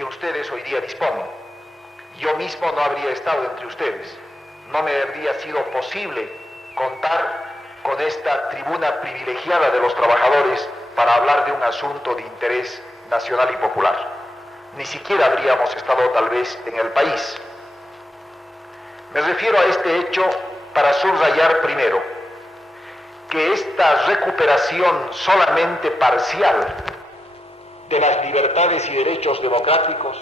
que ustedes hoy día disponen. Yo mismo no habría estado entre ustedes. No me habría sido posible contar con esta tribuna privilegiada de los trabajadores para hablar de un asunto de interés nacional y popular. Ni siquiera habríamos estado tal vez en el país. Me refiero a este hecho para subrayar primero que esta recuperación solamente parcial de las libertades y derechos democráticos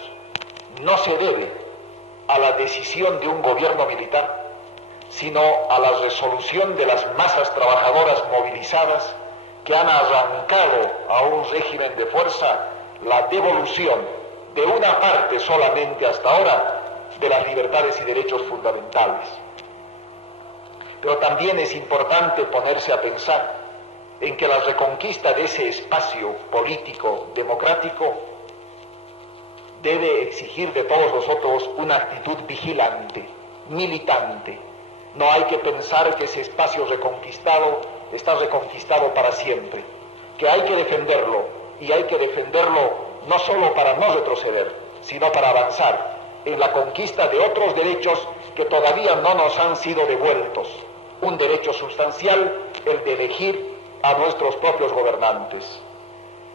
no se debe a la decisión de un gobierno militar, sino a la resolución de las masas trabajadoras movilizadas que han arrancado a un régimen de fuerza la devolución de una parte solamente hasta ahora de las libertades y derechos fundamentales. Pero también es importante ponerse a pensar en que la reconquista de ese espacio político democrático debe exigir de todos nosotros una actitud vigilante, militante. No hay que pensar que ese espacio reconquistado está reconquistado para siempre, que hay que defenderlo, y hay que defenderlo no solo para no retroceder, sino para avanzar en la conquista de otros derechos que todavía no nos han sido devueltos. Un derecho sustancial, el de elegir a nuestros propios gobernantes,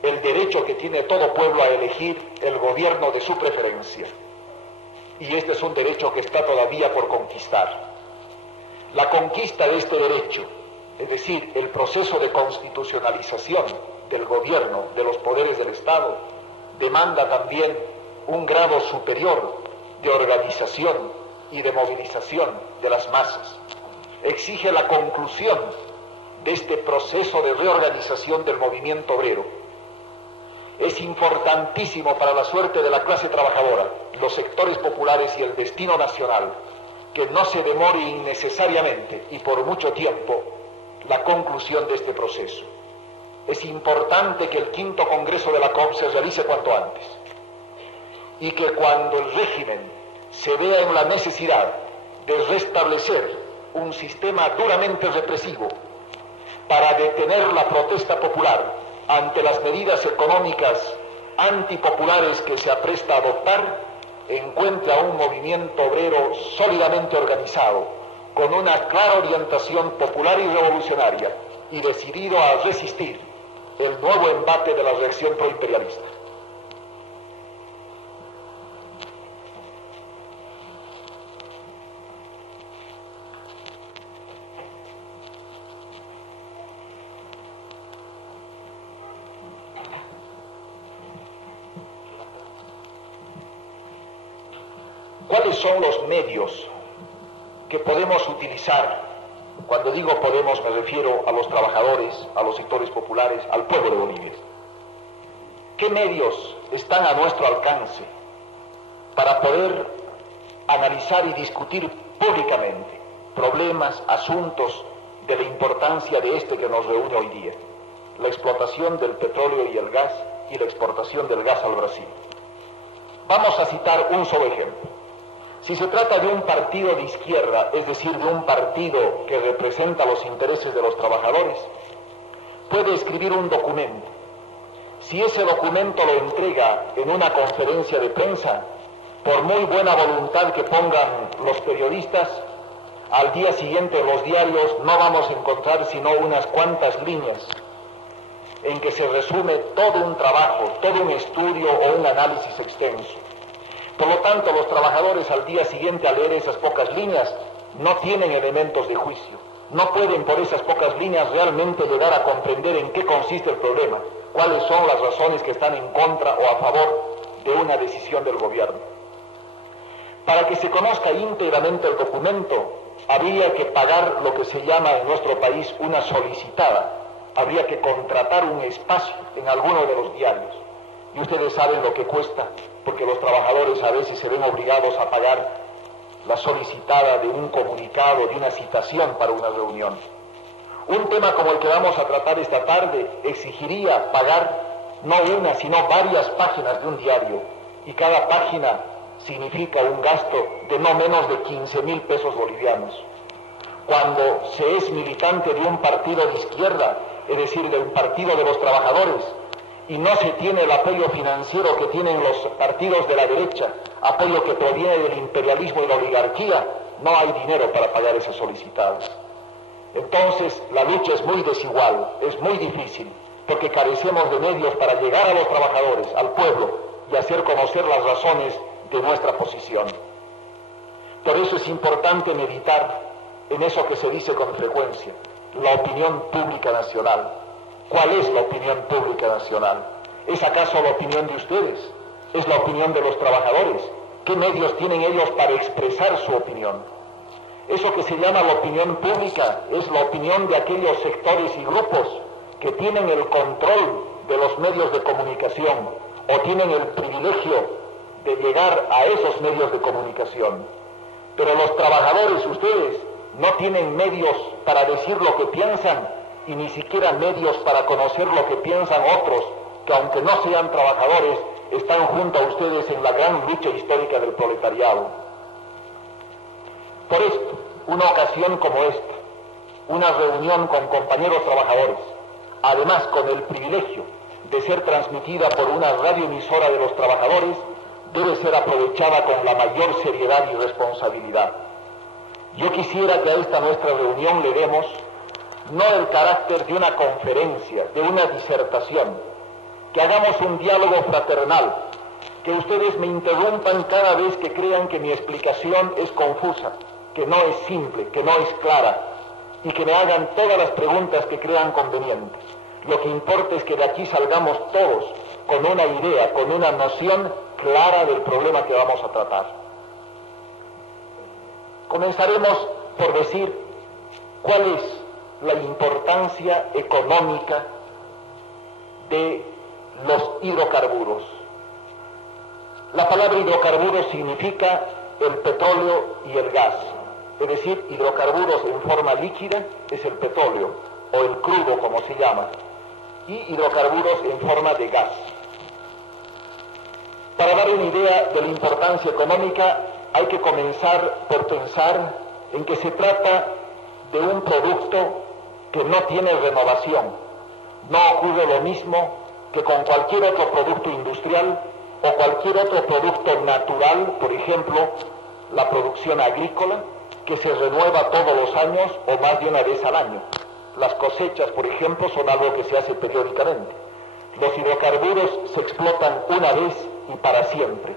el derecho que tiene todo pueblo a elegir el gobierno de su preferencia. Y este es un derecho que está todavía por conquistar. La conquista de este derecho, es decir, el proceso de constitucionalización del gobierno, de los poderes del Estado, demanda también un grado superior de organización y de movilización de las masas. Exige la conclusión de este proceso de reorganización del movimiento obrero. Es importantísimo para la suerte de la clase trabajadora, los sectores populares y el destino nacional, que no se demore innecesariamente y por mucho tiempo la conclusión de este proceso. Es importante que el quinto Congreso de la COP se realice cuanto antes y que cuando el régimen se vea en la necesidad de restablecer un sistema duramente represivo para detener la protesta popular ante las medidas económicas antipopulares que se apresta a adoptar, encuentra un movimiento obrero sólidamente organizado, con una clara orientación popular y revolucionaria, y decidido a resistir el nuevo embate de la reacción proimperialista. ¿Cuáles son los medios que podemos utilizar? Cuando digo podemos me refiero a los trabajadores, a los sectores populares, al pueblo de Bolivia. ¿Qué medios están a nuestro alcance para poder analizar y discutir públicamente problemas, asuntos de la importancia de este que nos reúne hoy día? La explotación del petróleo y el gas y la exportación del gas al Brasil. Vamos a citar un solo ejemplo. Si se trata de un partido de izquierda, es decir, de un partido que representa los intereses de los trabajadores, puede escribir un documento. Si ese documento lo entrega en una conferencia de prensa, por muy buena voluntad que pongan los periodistas, al día siguiente en los diarios no vamos a encontrar sino unas cuantas líneas en que se resume todo un trabajo, todo un estudio o un análisis extenso. Por lo tanto, los trabajadores al día siguiente al leer esas pocas líneas no tienen elementos de juicio, no pueden por esas pocas líneas realmente llegar a comprender en qué consiste el problema, cuáles son las razones que están en contra o a favor de una decisión del gobierno. Para que se conozca íntegramente el documento, habría que pagar lo que se llama en nuestro país una solicitada, habría que contratar un espacio en alguno de los diarios. Y ustedes saben lo que cuesta, porque los trabajadores a veces se ven obligados a pagar la solicitada de un comunicado, de una citación para una reunión. Un tema como el que vamos a tratar esta tarde exigiría pagar no una, sino varias páginas de un diario, y cada página significa un gasto de no menos de 15,000 pesos bolivianos. Cuando se es militante de un partido de izquierda, es decir, de un partido de los trabajadores, y no se tiene el apoyo financiero que tienen los partidos de la derecha, apoyo que proviene del imperialismo y la oligarquía, no hay dinero para pagar esas solicitadas. Entonces la lucha es muy desigual, es muy difícil, porque carecemos de medios para llegar a los trabajadores, al pueblo, y hacer conocer las razones de nuestra posición. Por eso es importante meditar en eso que se dice con frecuencia, la opinión pública nacional. ¿Cuál es la opinión pública nacional? ¿Es acaso la opinión de ustedes? ¿Es la opinión de los trabajadores? ¿Qué medios tienen ellos para expresar su opinión? Eso que se llama la opinión pública es la opinión de aquellos sectores y grupos que tienen el control de los medios de comunicación o tienen el privilegio de llegar a esos medios de comunicación. Pero los trabajadores, ustedes, no tienen medios para decir lo que piensan y ni siquiera medios para conocer lo que piensan otros, que aunque no sean trabajadores, están junto a ustedes en la gran lucha histórica del proletariado. Por esto, una ocasión como esta, una reunión con compañeros trabajadores, además con el privilegio de ser transmitida por una radioemisora de los trabajadores, debe ser aprovechada con la mayor seriedad y responsabilidad. Yo quisiera que a esta nuestra reunión le demos no el carácter de una conferencia, de una disertación, que hagamos un diálogo fraternal, que ustedes me interrumpan cada vez que crean que mi explicación es confusa, que no es simple, que no es clara, y que me hagan todas las preguntas que crean convenientes. Lo que importa es que de aquí salgamos todos con una idea, con una noción clara del problema que vamos a tratar. Comenzaremos por decir cuál es la importancia económica de los hidrocarburos. La palabra hidrocarburos significa el petróleo y el gas, es decir, hidrocarburos en forma líquida es el petróleo, o el crudo como se llama, y hidrocarburos en forma de gas. Para dar una idea de la importancia económica, hay que comenzar por pensar en que se trata de un producto que no tiene renovación. No ocurre lo mismo que con cualquier otro producto industrial o cualquier otro producto natural, por ejemplo, la producción agrícola, que se renueva todos los años o más de una vez al año. Las cosechas, por ejemplo, son algo que se hace periódicamente. Los hidrocarburos se explotan una vez y para siempre.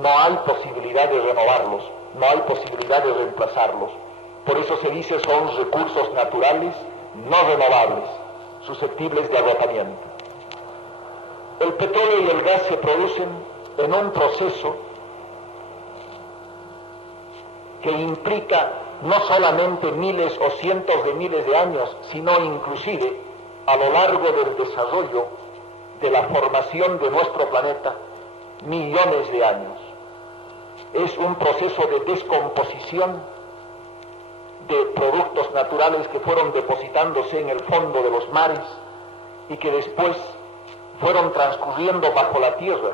No hay posibilidad de renovarlos, no hay posibilidad de reemplazarlos. Por eso se dice son recursos naturales no renovables, susceptibles de agotamiento. El petróleo y el gas se producen en un proceso que implica no solamente miles o cientos de miles de años, sino inclusive a lo largo del desarrollo de la formación de nuestro planeta, millones de años. Es un proceso de descomposición de productos naturales que fueron depositándose en el fondo de los mares y que después fueron transcurriendo bajo la tierra,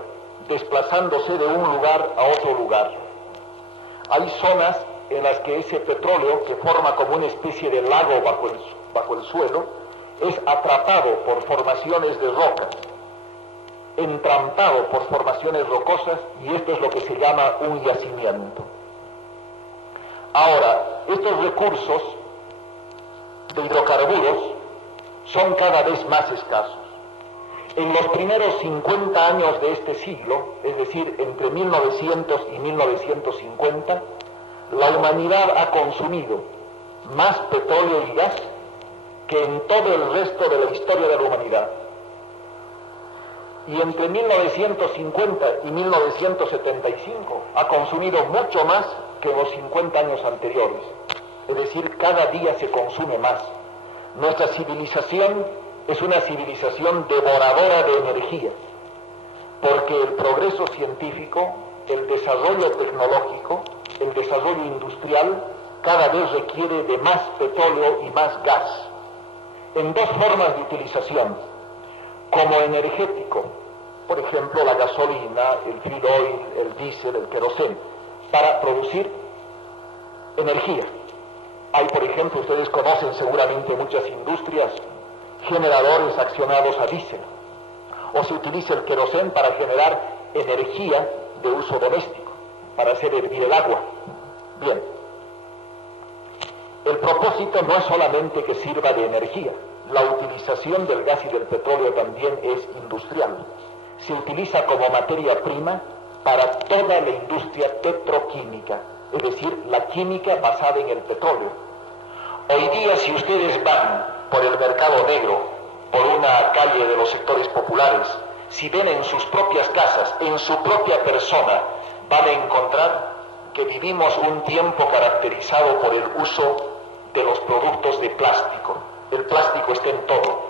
desplazándose de un lugar a otro lugar. Hay zonas en las que ese petróleo, que forma como una especie de lago bajo el suelo, es atrapado por formaciones de rocas, entrampado por formaciones rocosas, y esto es lo que se llama un yacimiento. Ahora, estos recursos de hidrocarburos son cada vez más escasos. En los primeros 50 años de este siglo, es decir, entre 1900 y 1950, la humanidad ha consumido más petróleo y gas que en todo el resto de la historia de la humanidad. Y entre 1950 y 1975 ha consumido mucho más que en los 50 años anteriores. Es decir, cada día se consume más. Nuestra civilización es una civilización devoradora de energía, porque el progreso científico, el desarrollo tecnológico, el desarrollo industrial, cada vez requiere de más petróleo y más gas, en dos formas de utilización, como energético, por ejemplo la gasolina, el fuel oil, el diésel, el queroseno, para producir energía. Hay, por ejemplo, ustedes conocen seguramente muchas industrias, generadores accionados a diésel, o se utiliza el querosén para generar energía de uso doméstico, para hacer hervir el agua. Bien, el propósito no es solamente que sirva de energía. La utilización del gas y del petróleo también es industrial. Se utiliza como materia prima para toda la industria petroquímica, es decir, la química basada en el petróleo. Hoy día, si ustedes van por el mercado negro, por una calle de los sectores populares, si ven en sus propias casas, en su propia persona, van a encontrar que vivimos un tiempo caracterizado por el uso de los productos de plástico. El plástico está en todo: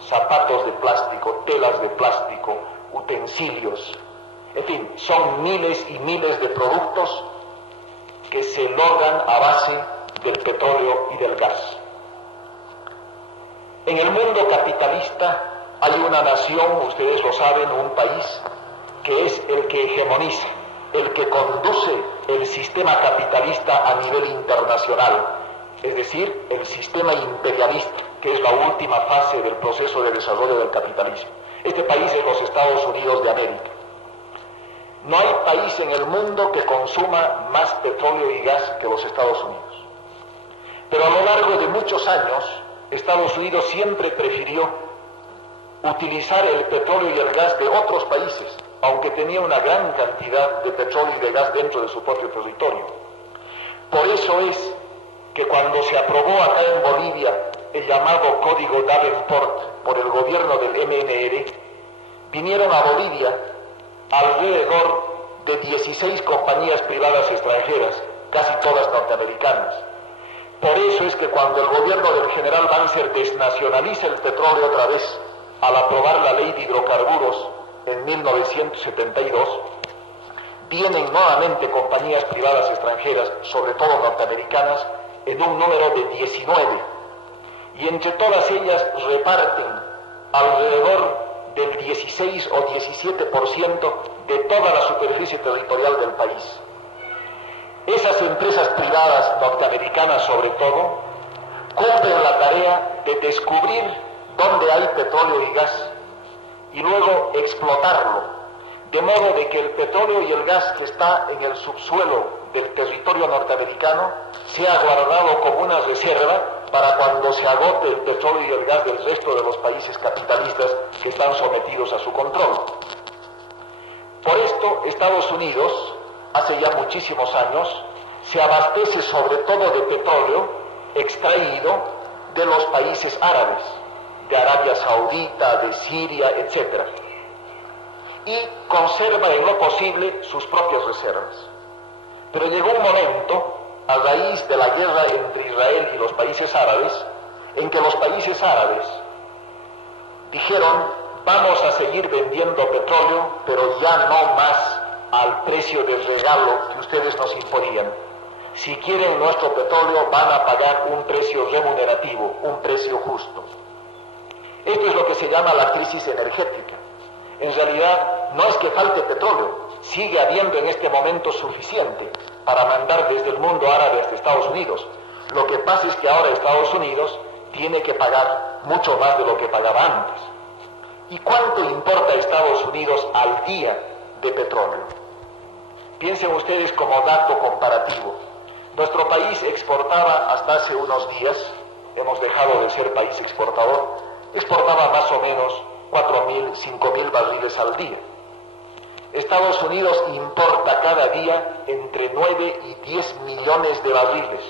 zapatos de plástico, telas de plástico, utensilios, en fin, son miles y miles de productos que se logran a base del petróleo y del gas. En el mundo capitalista hay una nación, ustedes lo saben, un país que es el que hegemoniza, el que conduce el sistema capitalista a nivel internacional, es decir, el sistema imperialista, que es la última fase del proceso de desarrollo del capitalismo. Este país es los Estados Unidos de América. No hay país en el mundo que consuma más petróleo y gas que los Estados Unidos. Pero a lo largo de muchos años, Estados Unidos siempre prefirió utilizar el petróleo y el gas de otros países, aunque tenía una gran cantidad de petróleo y de gas dentro de su propio territorio. Por eso es que cuando se aprobó acá en Bolivia el llamado Código Davenport por el gobierno del MNR, vinieron a Bolivia alrededor de 16 compañías privadas extranjeras, casi todas norteamericanas. Por eso es que cuando el gobierno del general Banzer desnacionaliza el petróleo otra vez, al aprobar la ley de hidrocarburos en 1972, vienen nuevamente compañías privadas extranjeras, sobre todo norteamericanas, en un número de 19, y entre todas ellas reparten alrededor del 16 o 17% de toda la superficie territorial del país. Esas empresas privadas norteamericanas, sobre todo, cumplen la tarea de descubrir dónde hay petróleo y gas y luego explotarlo, de modo de que el petróleo y el gas que está en el subsuelo del territorio norteamericano sea guardado como una reserva para cuando se agote el petróleo y el gas del resto de los países capitalistas que están sometidos a su control. Por esto, Estados Unidos, hace ya muchísimos años, se abastece sobre todo de petróleo extraído de los países árabes, de Arabia Saudita, de Siria, etc. Y conserva en lo posible sus propias reservas. Pero llegó un momento, a raíz de la guerra entre Israel y los países árabes, en que los países árabes dijeron: vamos a seguir vendiendo petróleo, pero ya no más al precio de regalo que ustedes nos imponían. Si quieren nuestro petróleo, van a pagar un precio remunerativo, un precio justo. Esto es lo que se llama la crisis energética. En realidad, no es que falte petróleo, sigue habiendo en este momento suficiente para mandar desde el mundo árabe hasta Estados Unidos. Lo que pasa es que ahora Estados Unidos tiene que pagar mucho más de lo que pagaba antes. ¿Y cuánto importa a Estados Unidos al día de petróleo? Piensen ustedes como dato comparativo. Nuestro país exportaba hasta hace unos días, hemos dejado de ser país exportador, exportaba más o menos 4.000, 5.000 barriles al día. Estados Unidos importa cada día entre 9 y 10 millones de barriles.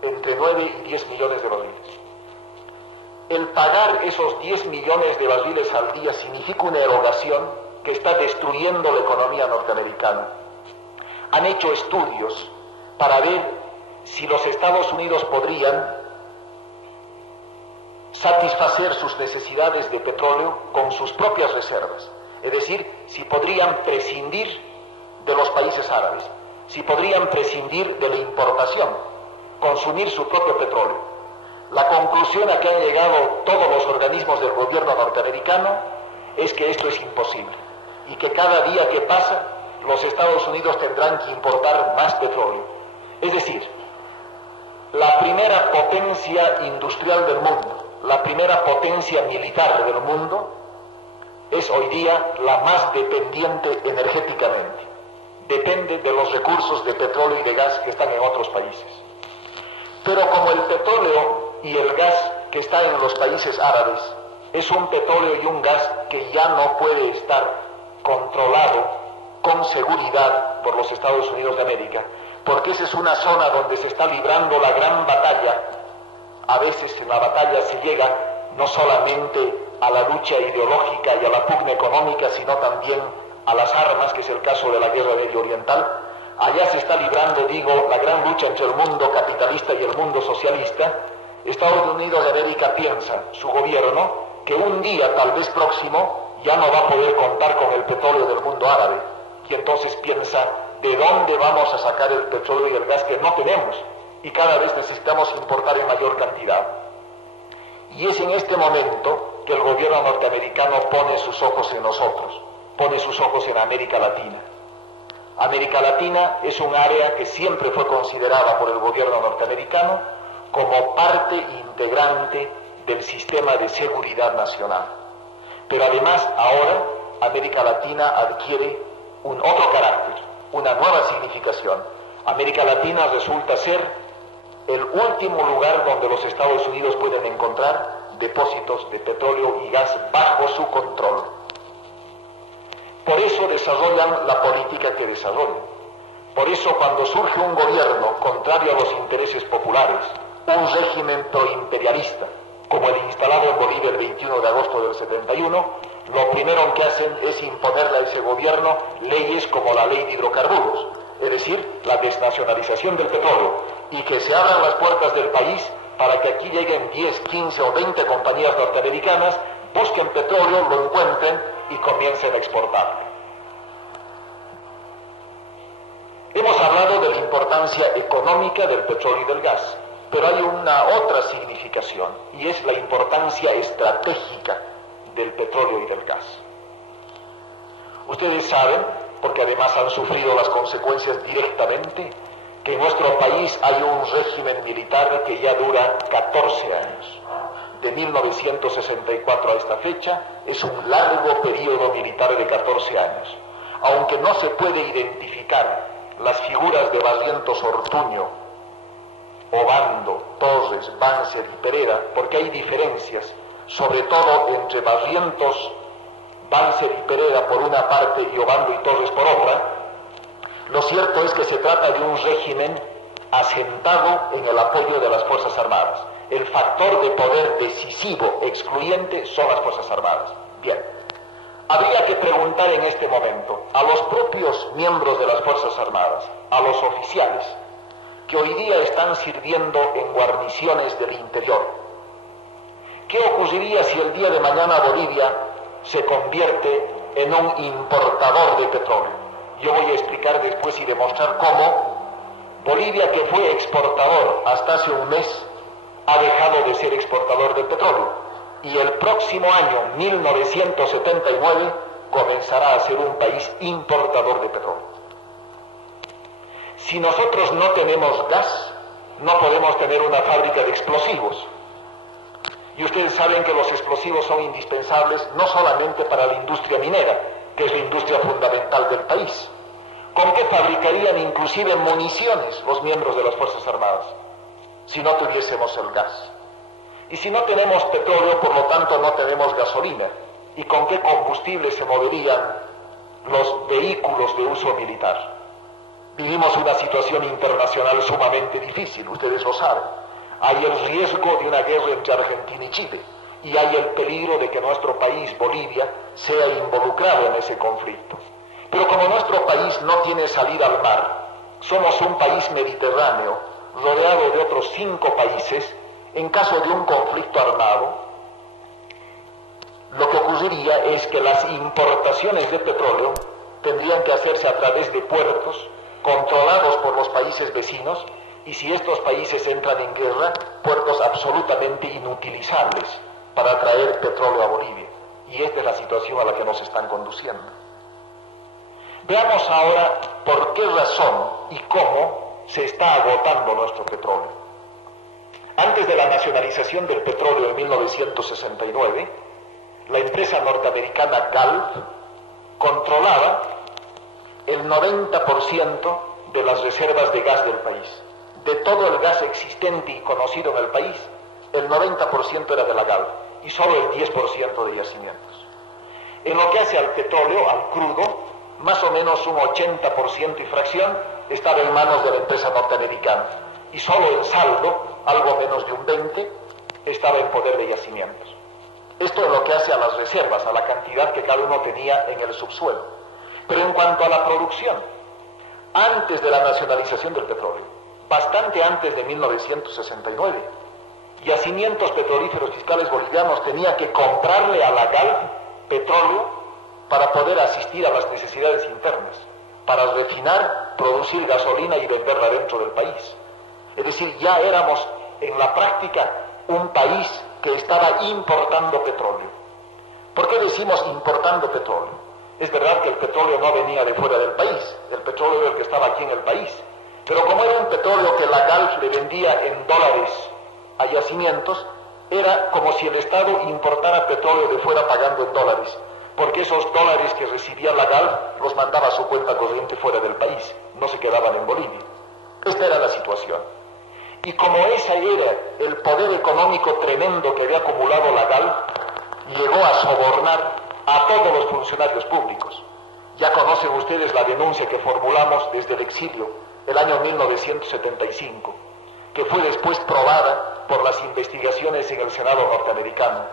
Entre 9 y 10 millones de barriles. El pagar esos 10 millones de barriles al día significa una erogación que está destruyendo la economía norteamericana. Han hecho estudios para ver si los Estados Unidos podrían satisfacer sus necesidades de petróleo con sus propias reservas. Es decir, si podrían prescindir de los países árabes, si podrían prescindir de la importación, consumir su propio petróleo. La conclusión a que han llegado todos los organismos del gobierno norteamericano es que esto es imposible y que cada día que pasa los Estados Unidos tendrán que importar más petróleo. Es decir, la primera potencia industrial del mundo, la primera potencia militar del mundo, es hoy día la más dependiente energéticamente. Depende de los recursos de petróleo y de gas que están en otros países. Pero como el petróleo y el gas que está en los países árabes es un petróleo y un gas que ya no puede estar controlado con seguridad por los Estados Unidos de América, porque esa es una zona donde se está librando la gran batalla. A veces en la batalla se llega no solamente a la lucha ideológica y a la pugna económica, sino también a las armas, que es el caso de la guerra medio oriental. Allá se está librando, la gran lucha entre el mundo capitalista y el mundo socialista. Estados Unidos de América piensa, su gobierno, que un día, tal vez próximo, ya no va a poder contar con el petróleo del mundo árabe. Y entonces piensa, ¿de dónde vamos a sacar el petróleo y el gas que no tenemos? Y cada vez necesitamos importar en mayor cantidad. Y es en este momento que el gobierno norteamericano pone sus ojos en nosotros, pone sus ojos en América Latina. América Latina es un área que siempre fue considerada por el gobierno norteamericano como parte integrante del sistema de seguridad nacional. Pero además ahora América Latina adquiere un otro carácter, una nueva significación. América Latina resulta ser el último lugar donde los Estados Unidos pueden encontrar depósitos de petróleo y gas bajo su control. Por eso desarrollan la política que desarrollan. Por eso cuando surge un gobierno contrario a los intereses populares, un régimen proimperialista, como el instalado en Bolivia el 21 de agosto del 71, lo primero que hacen es imponerle a ese gobierno leyes como la ley de hidrocarburos, es decir, la desnacionalización del petróleo, y que se abran las puertas del país para que aquí lleguen 10, 15 o 20 compañías norteamericanas, busquen petróleo, lo encuentren y comiencen a exportarlo. Hemos hablado de la importancia económica del petróleo y del gas, pero hay una otra significación, y es la importancia estratégica del petróleo y del gas. Ustedes saben, porque además han sufrido las consecuencias directamente, que en nuestro país hay un régimen militar que ya dura 14 años. De 1964 a esta fecha es un largo periodo militar de 14 años. Aunque no se puede identificar las figuras de Barrientos Ortuño, Obando, Torres, Banzer y Pereda, porque hay diferencias, sobre todo entre Barrientos, Banzer y Pereda por una parte y Obando y Torres por otra. Lo cierto es que se trata de un régimen asentado en el apoyo de las Fuerzas Armadas. El factor de poder decisivo, excluyente, son las Fuerzas Armadas. Bien, habría que preguntar en este momento a los propios miembros de las Fuerzas Armadas, a los oficiales, que hoy día están sirviendo en guarniciones del interior. ¿Qué ocurriría si el día de mañana Bolivia se convierte en un importador de petróleo? Yo voy a explicar después y demostrar cómo Bolivia, que fue exportador hasta hace un mes, ha dejado de ser exportador de petróleo. Y el próximo año, 1979, comenzará a ser un país importador de petróleo. Si nosotros no tenemos gas, no podemos tener una fábrica de explosivos. Y ustedes saben que los explosivos son indispensables no solamente para la industria minera, que es la industria fundamental del país. ¿Con qué fabricarían inclusive municiones los miembros de las Fuerzas Armadas si no tuviésemos el gas? Y si no tenemos petróleo, por lo tanto no tenemos gasolina. ¿Y con qué combustible se moverían los vehículos de uso militar? Vivimos una situación internacional sumamente difícil, ustedes lo saben. Hay el riesgo de una guerra entre Argentina y Chile, y hay el peligro de que nuestro país, Bolivia, sea involucrado en ese conflicto. Pero como nuestro país no tiene salida al mar, somos un país mediterráneo, rodeado de otros 5 países. En caso de un conflicto armado, lo que ocurriría es que las importaciones de petróleo tendrían que hacerse a través de puertos controlados por los países vecinos, y si estos países entran en guerra, puertos absolutamente inutilizables para traer petróleo a Bolivia. Y esta es la situación a la que nos están conduciendo. Veamos ahora por qué razón y cómo se está agotando nuestro petróleo. Antes de la nacionalización del petróleo en 1969, la empresa norteamericana Gulf controlaba el 90% de las reservas de gas del país. De todo el gas existente y conocido en el país, el 90% era de la Gulf y solo el 10% de yacimientos. En lo que hace al petróleo, al crudo, más o menos un 80% y fracción estaba en manos de la empresa norteamericana y solo el saldo, algo menos de un 20%, estaba en poder de yacimientos. Esto es lo que hace a las reservas, a la cantidad que cada uno tenía en el subsuelo. Pero en cuanto a la producción, antes de la nacionalización del petróleo, bastante antes de 1969, yacimientos petrolíferos fiscales bolivianos tenía que comprarle a la Gulf petróleo para poder asistir a las necesidades internas, para refinar, producir gasolina y venderla dentro del país. Es decir, ya éramos en la práctica un país que estaba importando petróleo. ¿Por qué decimos importando petróleo? Es verdad que el petróleo no venía de fuera del país, el petróleo era el que estaba aquí en el país, pero como era un petróleo que la Gulf le vendía en dólares a yacimientos, era como si el Estado importara petróleo de fuera pagando en dólares, porque esos dólares que recibía la Gulf los mandaba a su cuenta corriente fuera del país, no se quedaban en Bolivia. Esta era la situación. Y como ese era el poder económico tremendo que había acumulado la Gulf, llegó a sobornar a todos los funcionarios públicos. Ya conocen ustedes la denuncia que formulamos desde el exilio, el año 1975, que fue después probada por las investigaciones en el Senado norteamericano.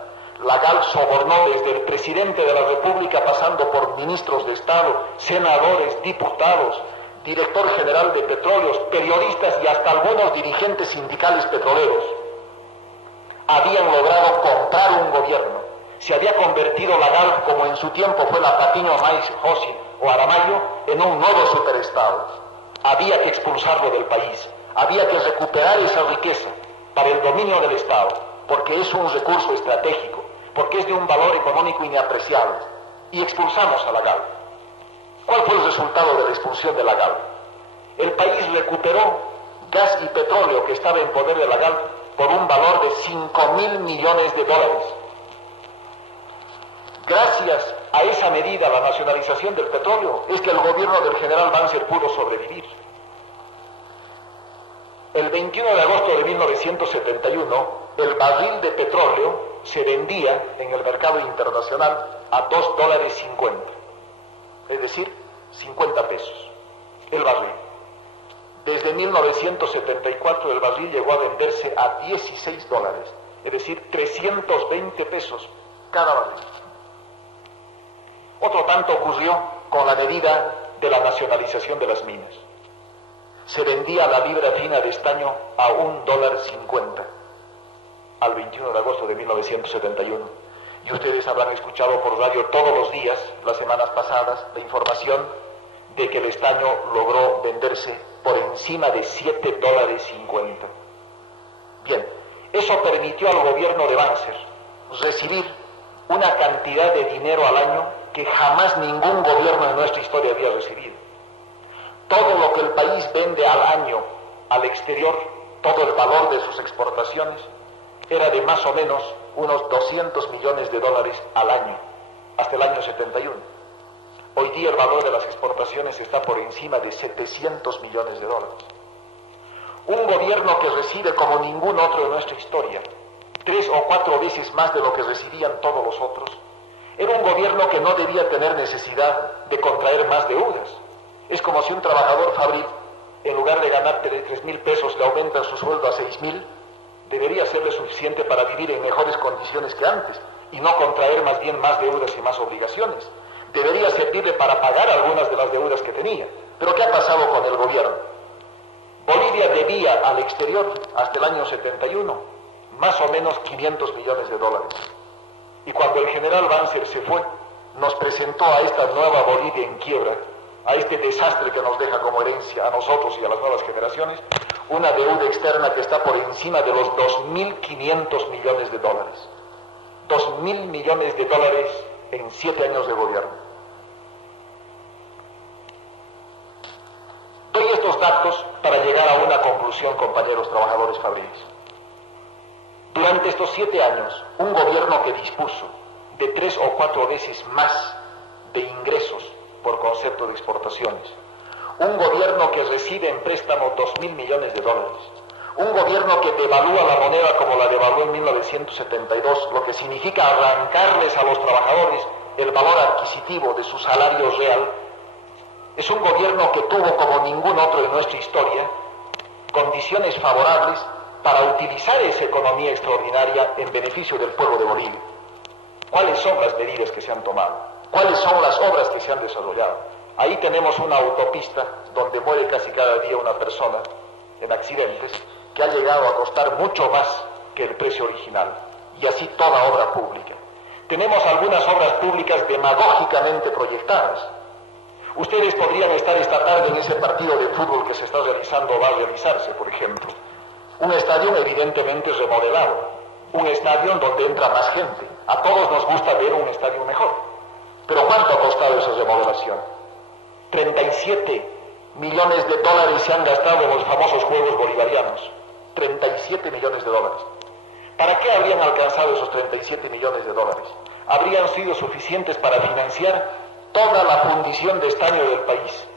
La Gulf sobornó desde el presidente de la República, pasando por ministros de Estado, senadores, diputados, director general de petróleos, periodistas y hasta algunos dirigentes sindicales petroleros. Habían logrado comprar un gobierno. Se había convertido la Gulf, como en su tiempo fue la Patiño Maíz, Josi o Aramayo, en un nuevo superestado. Había que expulsarlo del país. Había que recuperar esa riqueza para el dominio del Estado, porque es un recurso estratégico, porque es de un valor económico inapreciable. Y expulsamos a la Gulf. ¿Cuál fue el resultado de la expulsión de la Gulf? El país recuperó gas y petróleo que estaba en poder de la Gulf por un valor de 5.000 millones de dólares. Gracias a esa medida, la nacionalización del petróleo, es que el gobierno del general Banzer pudo sobrevivir. El 21 de agosto de 1971, el barril de petróleo se vendía en el mercado internacional a $2.50. Es decir, 50 pesos, el barril. Desde 1974 el barril llegó a venderse a $16, es decir, 320 pesos cada barril. Otro tanto ocurrió con la medida de la nacionalización de las minas. Se vendía la libra fina de estaño a $1.50 al 21 de agosto de 1971. Y ustedes habrán escuchado por radio todos los días, las semanas pasadas, la información de que el estaño logró venderse por encima de $7.50. Bien, eso permitió al gobierno de Banzer recibir una cantidad de dinero al año que jamás ningún gobierno en nuestra historia había recibido. Todo lo que el país vende al año al exterior, todo el valor de sus exportaciones, era de más o menos unos 200 millones de dólares al año, hasta el año 71. Hoy día el valor de las exportaciones está por encima de 700 millones de dólares. Un gobierno que recibe como ningún otro en nuestra historia, 3 o 4 veces más de lo que recibían todos los otros. Era un gobierno que no debía tener necesidad de contraer más deudas. Es como si un trabajador fabril, en lugar de ganar 3.000 pesos, le aumentan su sueldo a 6.000, debería serle suficiente para vivir en mejores condiciones que antes y no contraer más bien más deudas y más obligaciones. Debería servirle para pagar algunas de las deudas que tenía. Pero ¿qué ha pasado con el gobierno? Bolivia debía al exterior hasta el año 71 más o menos 500 millones de dólares. Y cuando el general Banzer se fue, nos presentó a esta nueva Bolivia en quiebra, a este desastre que nos deja como herencia a nosotros y a las nuevas generaciones, una deuda externa que está por encima de los 2.500 millones de dólares. 2.000 millones de dólares en 7 años de gobierno. Doy estos datos para llegar a una conclusión, compañeros trabajadores fabriles. Durante estos 7 años, un gobierno que dispuso de 3 o 4 veces más de ingresos por concepto de exportaciones. Un gobierno que recibe en préstamo 2.000 millones de dólares. Un gobierno que devalúa la moneda como la devaluó en 1972, lo que significa arrancarles a los trabajadores el valor adquisitivo de su salario real. Es un gobierno que tuvo, como ningún otro en nuestra historia, condiciones favorables para utilizar esa economía extraordinaria en beneficio del pueblo de Bolivia. ¿Cuáles son las medidas que se han tomado? ¿Cuáles son las obras que se han desarrollado? Ahí tenemos una autopista donde muere casi cada día una persona en accidentes, que ha llegado a costar mucho más que el precio original, y así toda obra pública. Tenemos algunas obras públicas demagógicamente proyectadas. Ustedes podrían estar esta tarde en ese partido de fútbol que se está realizando o va a realizarse, por ejemplo. Un estadio evidentemente remodelado, un estadio donde entra más gente. A todos nos gusta ver un estadio mejor. Pero ¿cuánto ha costado esa remodelación? 37 millones de dólares se han gastado en los famosos Juegos Bolivarianos. 37 millones de dólares. ¿Para qué habrían alcanzado esos 37 millones de dólares? Habrían sido suficientes para financiar toda la fundición de estaño del país,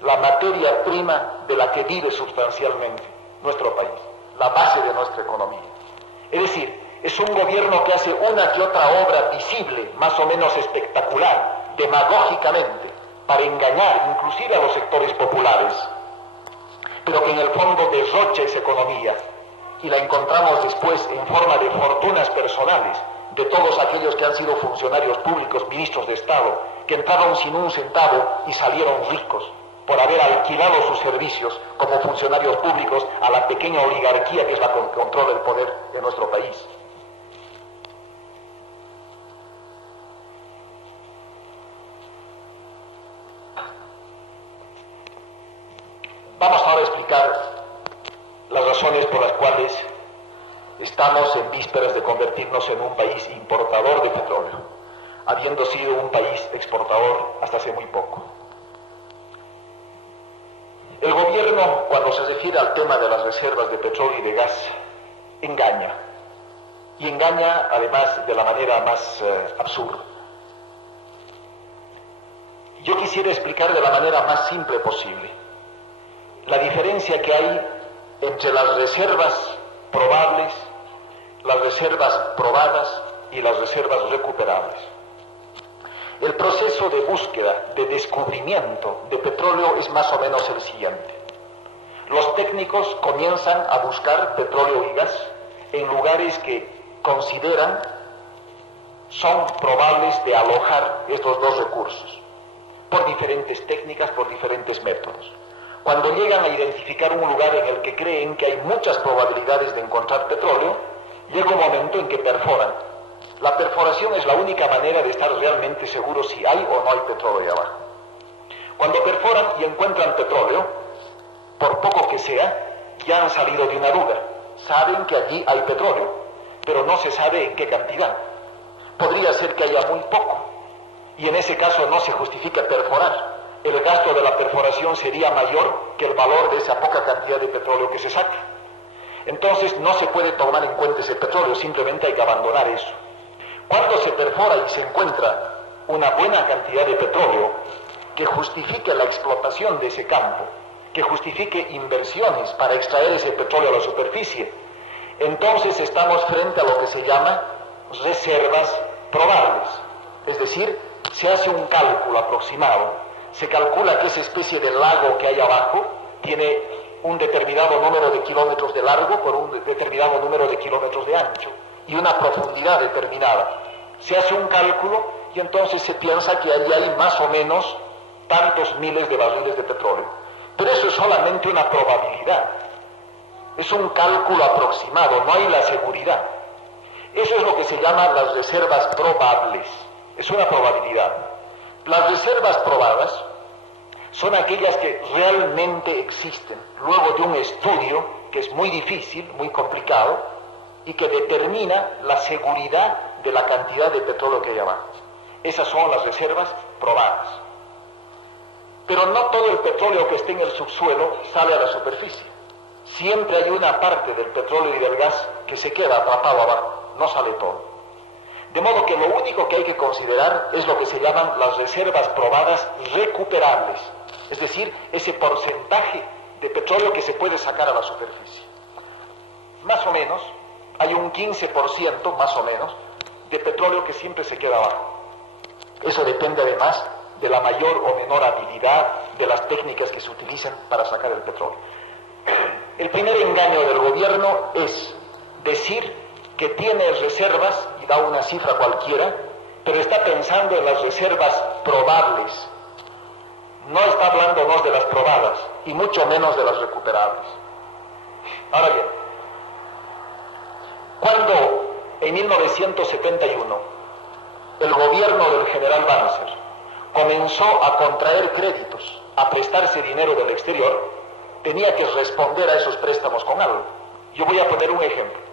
la materia prima de la que vive sustancialmente nuestro país, la base de nuestra economía. Es decir, es un gobierno que hace una que otra obra visible, más o menos espectacular, demagógicamente, para engañar inclusive a los sectores populares, pero que en el fondo derrocha esa economía y la encontramos después en forma de fortunas personales de todos aquellos que han sido funcionarios públicos, ministros de Estado, que entraron sin un centavo y salieron ricos por haber alquilado sus servicios como funcionarios públicos a la pequeña oligarquía que es la que controla el poder de nuestro país. Vamos ahora a explicar las razones por las cuales estamos en vísperas de convertirnos en un país importador de petróleo, habiendo sido un país exportador hasta hace muy poco. El gobierno, cuando se refiere al tema de las reservas de petróleo y de gas, engaña. Y engaña además de la manera más absurda. Yo quisiera explicar de la manera más simple posible la diferencia que hay entre las reservas probables, las reservas probadas y las reservas recuperables. El proceso de búsqueda, de descubrimiento de petróleo es más o menos el siguiente. Los técnicos comienzan a buscar petróleo y gas en lugares que consideran son probables de alojar estos dos recursos, por diferentes técnicas, por diferentes métodos. Cuando llegan a identificar un lugar en el que creen que hay muchas probabilidades de encontrar petróleo, llega un momento en que perforan. La perforación es la única manera de estar realmente seguros si hay o no hay petróleo ahí abajo. Cuando perforan y encuentran petróleo, por poco que sea, ya han salido de una duda. Saben que allí hay petróleo, pero no se sabe en qué cantidad. Podría ser que haya muy poco, y en ese caso no se justifica perforar. El gasto de la perforación sería mayor que el valor de esa poca cantidad de petróleo que se saca. Entonces no se puede tomar en cuenta ese petróleo, simplemente hay que abandonar eso. Cuando se perfora y se encuentra una buena cantidad de petróleo que justifique la explotación de ese campo, que justifique inversiones para extraer ese petróleo a la superficie, entonces estamos frente a lo que se llama reservas probables. Es decir, se hace un cálculo aproximado. Se calcula que esa especie de lago que hay abajo tiene un determinado número de kilómetros de largo por un determinado número de kilómetros de ancho y una profundidad determinada. Se hace un cálculo y entonces se piensa que allí hay más o menos tantos miles de barriles de petróleo. Pero eso es solamente una probabilidad. Es un cálculo aproximado, no hay la seguridad. Eso es lo que se llama las reservas probables. Es una probabilidad. Las reservas probadas son aquellas que realmente existen, luego de un estudio que es muy difícil, muy complicado, y que determina la seguridad de la cantidad de petróleo que hay abajo. Esas son las reservas probadas. Pero no todo el petróleo que esté en el subsuelo sale a la superficie. Siempre hay una parte del petróleo y del gas que se queda atrapado abajo, no sale todo. De modo que lo único que hay que considerar es lo que se llaman las reservas probadas recuperables, es decir, ese porcentaje de petróleo que se puede sacar a la superficie. Más o menos, hay un 15%, más o menos, de petróleo que siempre se queda abajo. Eso depende además de la mayor o menor habilidad de las técnicas que se utilizan para sacar el petróleo. El primer engaño del gobierno es decir que tiene reservas y da una cifra cualquiera, pero está pensando en las reservas probables. No está hablándonos de las probadas y mucho menos de las recuperables. Ahora bien, cuando en 1971 el gobierno del general Banzer comenzó a contraer créditos, a prestarse dinero del exterior, tenía que responder a esos préstamos con algo. Yo voy a poner un ejemplo.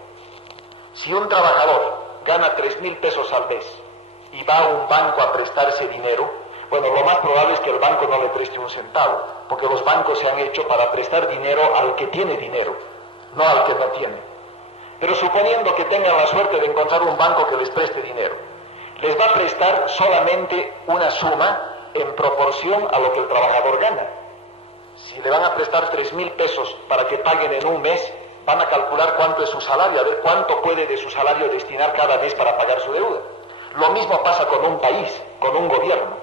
Si un trabajador gana 3,000 pesos al mes y va a un banco a prestarse dinero, bueno, lo más probable es que el banco no le preste un centavo, porque los bancos se han hecho para prestar dinero al que tiene dinero, no al que no tiene. Pero suponiendo que tengan la suerte de encontrar un banco que les preste dinero, les va a prestar solamente una suma en proporción a lo que el trabajador gana. Si le van a prestar 3,000 pesos para que paguen en un mes, van a calcular cuánto es su salario, a ver cuánto puede de su salario destinar cada mes para pagar su deuda. Lo mismo pasa con un país, con un gobierno.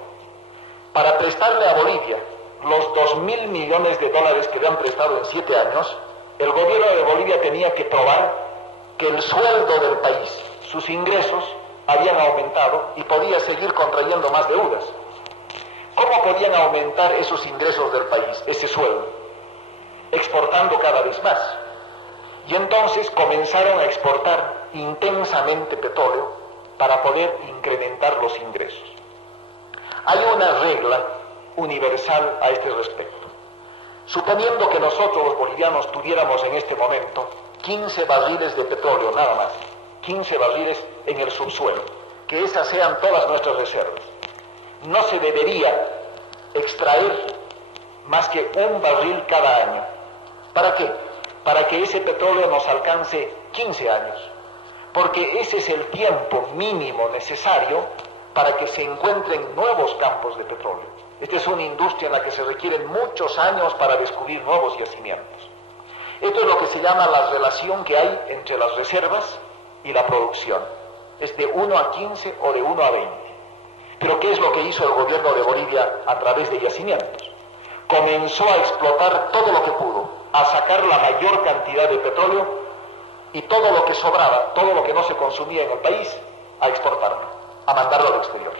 Para prestarle a Bolivia los 2,000 millones de dólares que le han prestado en 7 años, el gobierno de Bolivia tenía que probar que el sueldo del país, sus ingresos, habían aumentado y podía seguir contrayendo más deudas. ¿Cómo podían aumentar esos ingresos del país, ese sueldo? Exportando cada vez más. Y entonces comenzaron a exportar intensamente petróleo para poder incrementar los ingresos. Hay una regla universal a este respecto. Suponiendo que nosotros los bolivianos tuviéramos en este momento 15 barriles de petróleo, nada más, 15 barriles en el subsuelo, que esas sean todas nuestras reservas. No se debería extraer más que un barril cada año. ¿Para qué? Para que ese petróleo nos alcance 15 años, porque ese es el tiempo mínimo necesario para que se encuentren nuevos campos de petróleo. Esta es una industria en la que se requieren muchos años para descubrir nuevos yacimientos. Esto es lo que se llama la relación que hay entre las reservas y la producción. Es de 1 a 15 o de 1 a 20. Pero ¿qué es lo que hizo el gobierno de Bolivia a través de yacimientos? Comenzó a explotar todo lo que pudo, a sacar la mayor cantidad de petróleo y todo lo que sobraba, todo lo que no se consumía en el país, a exportarlo, a mandarlo al exterior.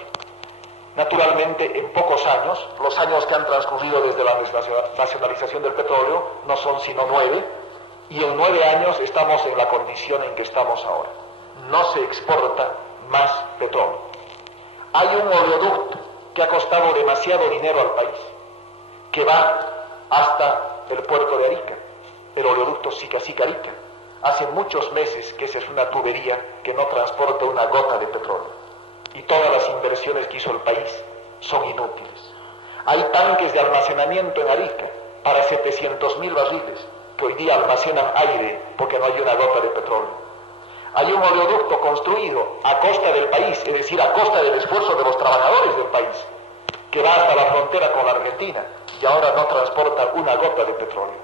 Naturalmente, en pocos años, los años que han transcurrido desde la nacionalización del petróleo no son sino 9, y en 9 años estamos en la condición en que estamos ahora. No se exporta más petróleo. Hay un oleoducto que ha costado demasiado dinero al país, que va hasta el puerto de Arica, el oleoducto Sica-Sica-Arica. Hace muchos meses que esa es una tubería que no transporta una gota de petróleo. Y todas las inversiones que hizo el país son inútiles. Hay tanques de almacenamiento en Arica para 700,000 barriles que hoy día almacenan aire porque no hay una gota de petróleo. Hay un oleoducto construido a costa del país, es decir, a costa del esfuerzo de los trabajadores del país, que va hasta la frontera con la Argentina y ahora no transporta una gota de petróleo.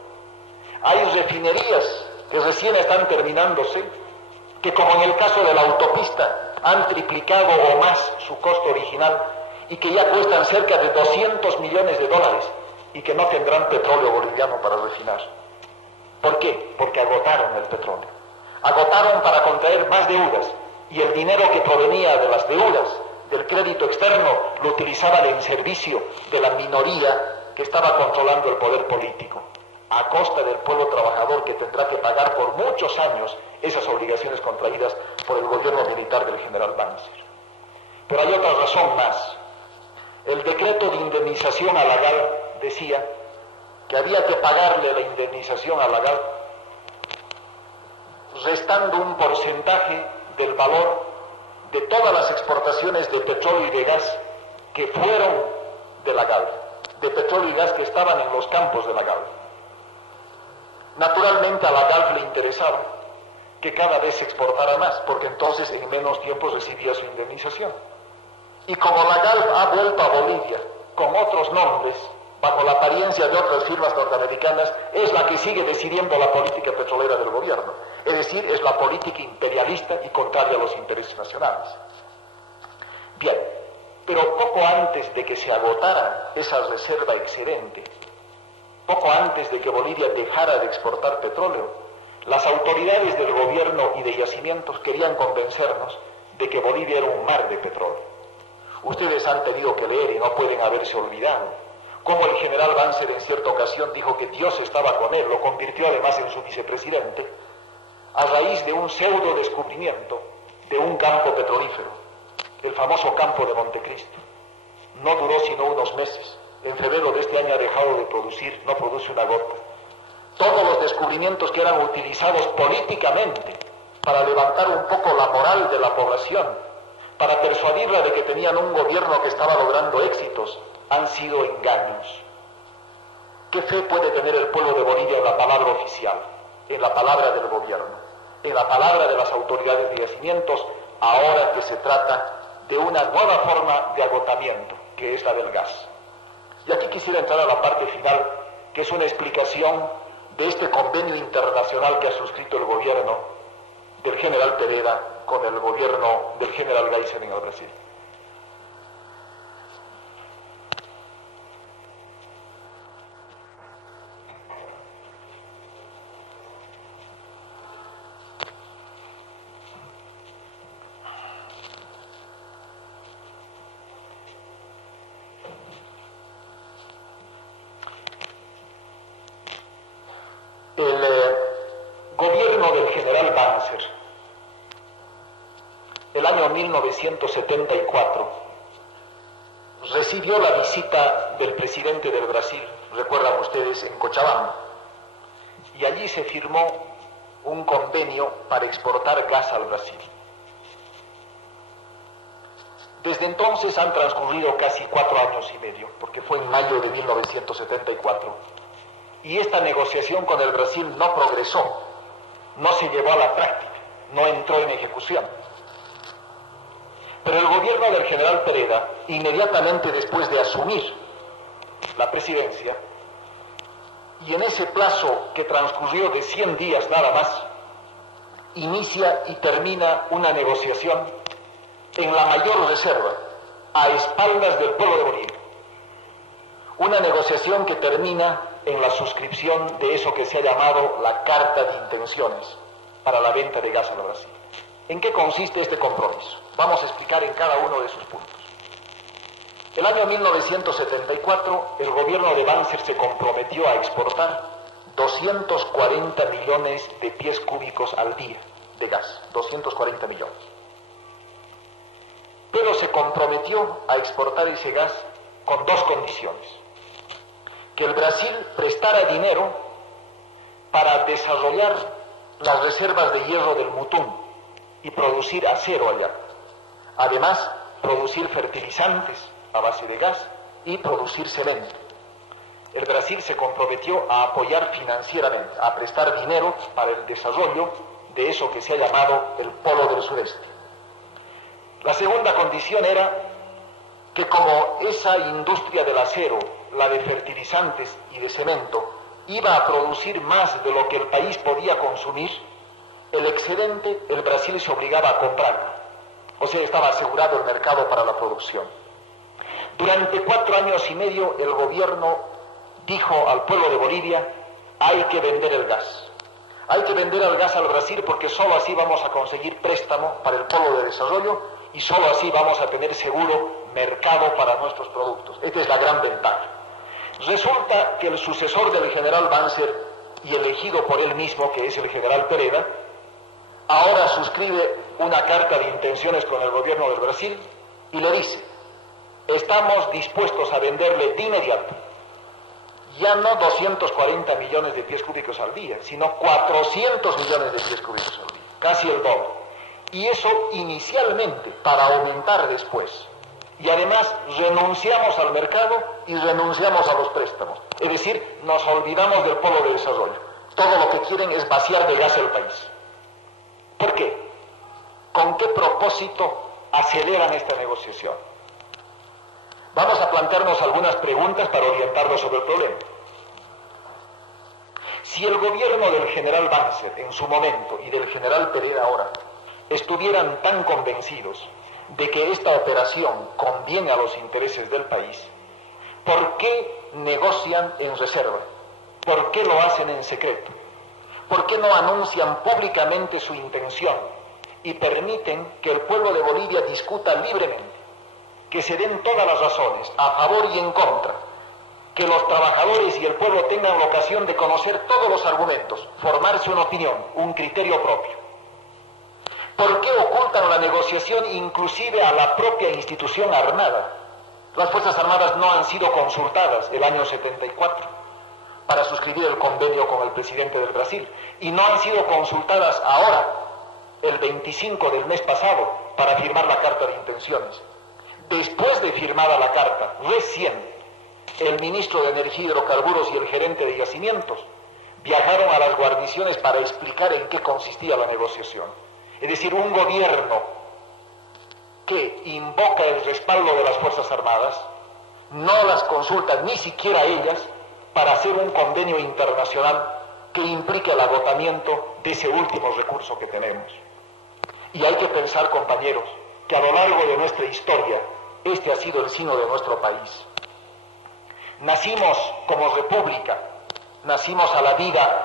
Hay refinerías que recién están terminándose, que como en el caso de la autopista han triplicado o más su costo original y que ya cuestan cerca de 200 millones de dólares y que no tendrán petróleo boliviano para refinar. ¿Por qué? Porque agotaron el petróleo. Agotaron para contraer más deudas y el dinero que provenía de las deudas, del crédito externo, lo utilizaban en servicio de la minoría que estaba controlando el poder político, a costa del pueblo trabajador que tendrá que pagar por muchos años esas obligaciones contraídas por el gobierno militar del general Banzer. Pero hay otra razón más. El decreto de indemnización a la GAL decía que había que pagarle la indemnización a la GAL restando un porcentaje del valor de todas las exportaciones de petróleo y de gas que fueron de la GAL, de petróleo y gas que estaban en los campos de la GAL. Naturalmente a la GAL le interesaba que cada vez se exportara más, porque entonces en menos tiempo recibía su indemnización. Y como la Galp ha vuelto a Bolivia con otros nombres, bajo la apariencia de otras firmas norteamericanas, es la que sigue decidiendo la política petrolera del gobierno. Es decir, es la política imperialista y contraria a los intereses nacionales. Bien, pero poco antes de que se agotara esa reserva excedente, poco antes de que Bolivia dejara de exportar petróleo, las autoridades del gobierno y de yacimientos querían convencernos de que Bolivia era un mar de petróleo. Ustedes han tenido que leer y no pueden haberse olvidado cómo el general Banzer en cierta ocasión dijo que Dios estaba con él, lo convirtió además en su vicepresidente, a raíz de un pseudo descubrimiento de un campo petrolífero, el famoso campo de Montecristo. No duró sino unos meses. En febrero de este año ha dejado de producir, no produce una gota. Todos los descubrimientos que eran utilizados políticamente para levantar un poco la moral de la población, para persuadirla de que tenían un gobierno que estaba logrando éxitos, han sido engaños. ¿Qué fe puede tener el pueblo de Bolivia en la palabra oficial, en la palabra del gobierno, en la palabra de las autoridades de yacimientos, ahora que se trata de una nueva forma de agotamiento, que es la del gas? Y aquí quisiera entrar a la parte final, que es una explicación de este convenio internacional que ha suscrito el gobierno del general Pereda con el gobierno del general Geisel en el Brasil. El gobierno del general Banzer, el año 1974, recibió la visita del presidente del Brasil, recuerdan ustedes, en Cochabamba, y allí se firmó un convenio para exportar gas al Brasil. Desde entonces han transcurrido casi 4 años y medio, porque fue en mayo de 1974. Y esta negociación con el Brasil no progresó, no se llevó a la práctica, no entró en ejecución. Pero el gobierno del general Pereda, inmediatamente después de asumir la presidencia, y en ese plazo que transcurrió de 100 días nada más, inicia y termina una negociación en la mayor reserva, a espaldas del pueblo de Bolivia. Una negociación que termina en la suscripción de eso que se ha llamado la Carta de Intenciones para la venta de gas al Brasil. ¿En qué consiste este compromiso? Vamos a explicar en cada uno de sus puntos. El año 1974, el gobierno de Banzer se comprometió a exportar 240 millones de pies cúbicos al día de gas, 240 millones. Pero se comprometió a exportar ese gas con 2 condiciones. Que el Brasil prestara dinero para desarrollar las reservas de hierro del Mutum y producir acero allá. Además, producir fertilizantes a base de gas y producir cemento. El Brasil se comprometió a apoyar financieramente, a prestar dinero para el desarrollo de eso que se ha llamado el Polo del Sureste. La segunda condición era que como esa industria del acero, la de fertilizantes y de cemento, iba a producir más de lo que el país podía consumir, el excedente el Brasil se obligaba a comprarlo. O sea, estaba asegurado el mercado para la producción. Durante 4 años y medio el gobierno dijo al pueblo de Bolivia: hay que vender el gas. Hay que vender el gas al Brasil porque solo así vamos a conseguir préstamo para el polo de desarrollo y solo así vamos a tener seguro mercado para nuestros productos. Esta es la gran ventaja. Resulta que el sucesor del general Banzer y elegido por él mismo, que es el general Pereda, ahora suscribe una carta de intenciones con el gobierno del Brasil y le dice: estamos dispuestos a venderle de inmediato ya no 240 millones de pies cúbicos al día, sino 400 millones de pies cúbicos al día, casi el doble. Y eso inicialmente para aumentar después. Y además renunciamos al mercado y renunciamos a los préstamos. Es decir, nos olvidamos del polo de desarrollo. Todo lo que quieren es vaciar de gas el país. ¿Por qué? ¿Con qué propósito aceleran esta negociación? Vamos a plantearnos algunas preguntas para orientarnos sobre el problema. Si el gobierno del general Banzer en su momento y del general Pereira ahora estuvieran tan convencidos de que esta operación conviene a los intereses del país, ¿por qué negocian en reserva? ¿Por qué lo hacen en secreto? ¿Por qué no anuncian públicamente su intención y permiten que el pueblo de Bolivia discuta libremente, que se den todas las razones, a favor y en contra, que los trabajadores y el pueblo tengan la ocasión de conocer todos los argumentos, formarse una opinión, un criterio propio? ¿Por qué ocultan la negociación inclusive a la propia institución armada? Las Fuerzas Armadas no han sido consultadas el año 74 para suscribir el convenio con el presidente del Brasil y no han sido consultadas ahora, el 25 del mes pasado, para firmar la carta de intenciones. Después de firmada la carta, recién el ministro de Energía y Hidrocarburos y el gerente de yacimientos viajaron a las guarniciones para explicar en qué consistía la negociación. Es decir, un gobierno que invoca el respaldo de las Fuerzas Armadas, no las consulta ni siquiera ellas para hacer un convenio internacional que implique el agotamiento de ese último recurso que tenemos. Y hay que pensar, compañeros, que a lo largo de nuestra historia, este ha sido el signo de nuestro país. Nacimos como república, nacimos a la vida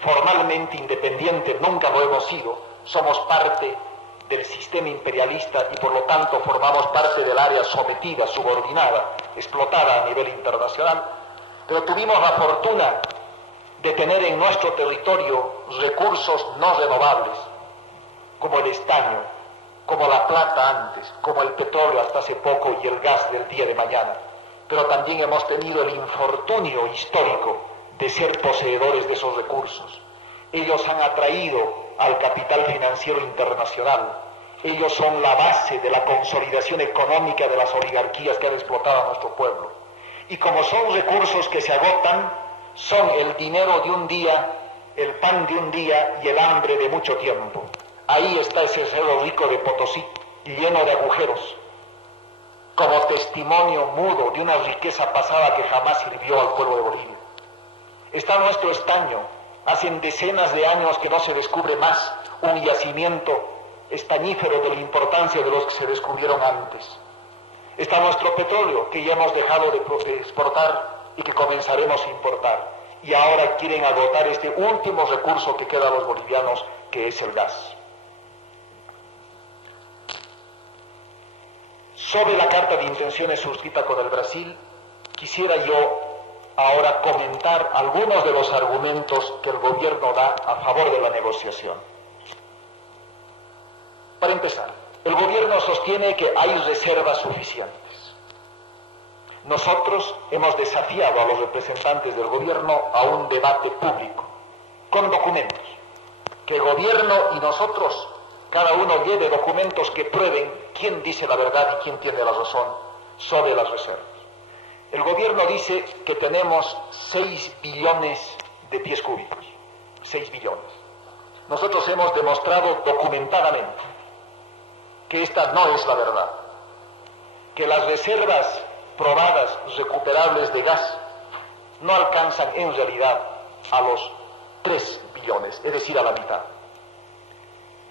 formalmente independiente, nunca lo hemos sido, somos parte del sistema imperialista y por lo tanto formamos parte del área sometida, subordinada, explotada a nivel internacional, pero tuvimos la fortuna de tener en nuestro territorio recursos no renovables, como el estaño, como la plata antes, como el petróleo hasta hace poco y el gas del día de mañana. Pero también hemos tenido el infortunio histórico de ser poseedores de esos recursos. Ellos han atraído al capital financiero internacional. Ellos son la base de la consolidación económica de las oligarquías que han explotado a nuestro pueblo. Y como son recursos que se agotan, son el dinero de un día, el pan de un día y el hambre de mucho tiempo. Ahí está ese cerro rico de Potosí, lleno de agujeros, como testimonio mudo de una riqueza pasada que jamás sirvió al pueblo de Bolivia. Está nuestro estaño, hacen decenas de años que no se descubre más un yacimiento estañífero de la importancia de los que se descubrieron antes. Está nuestro petróleo, que ya hemos dejado de exportar y que comenzaremos a importar. Y ahora quieren agotar este último recurso que queda a los bolivianos, que es el gas. Sobre la carta de intenciones suscrita con el Brasil, quisiera yo ahora comentar algunos de los argumentos que el gobierno da a favor de la negociación. Para empezar, el gobierno sostiene que hay reservas suficientes. Nosotros hemos desafiado a los representantes del gobierno a un debate público, con documentos, que el gobierno y nosotros, cada uno lleve documentos que prueben quién dice la verdad y quién tiene la razón sobre las reservas. El gobierno dice que tenemos 6 billones de pies cúbicos, 6 billones. Nosotros hemos demostrado documentadamente que esta no es la verdad, que las reservas probadas, recuperables de gas, no alcanzan en realidad a los 3 billones, es decir, a la mitad.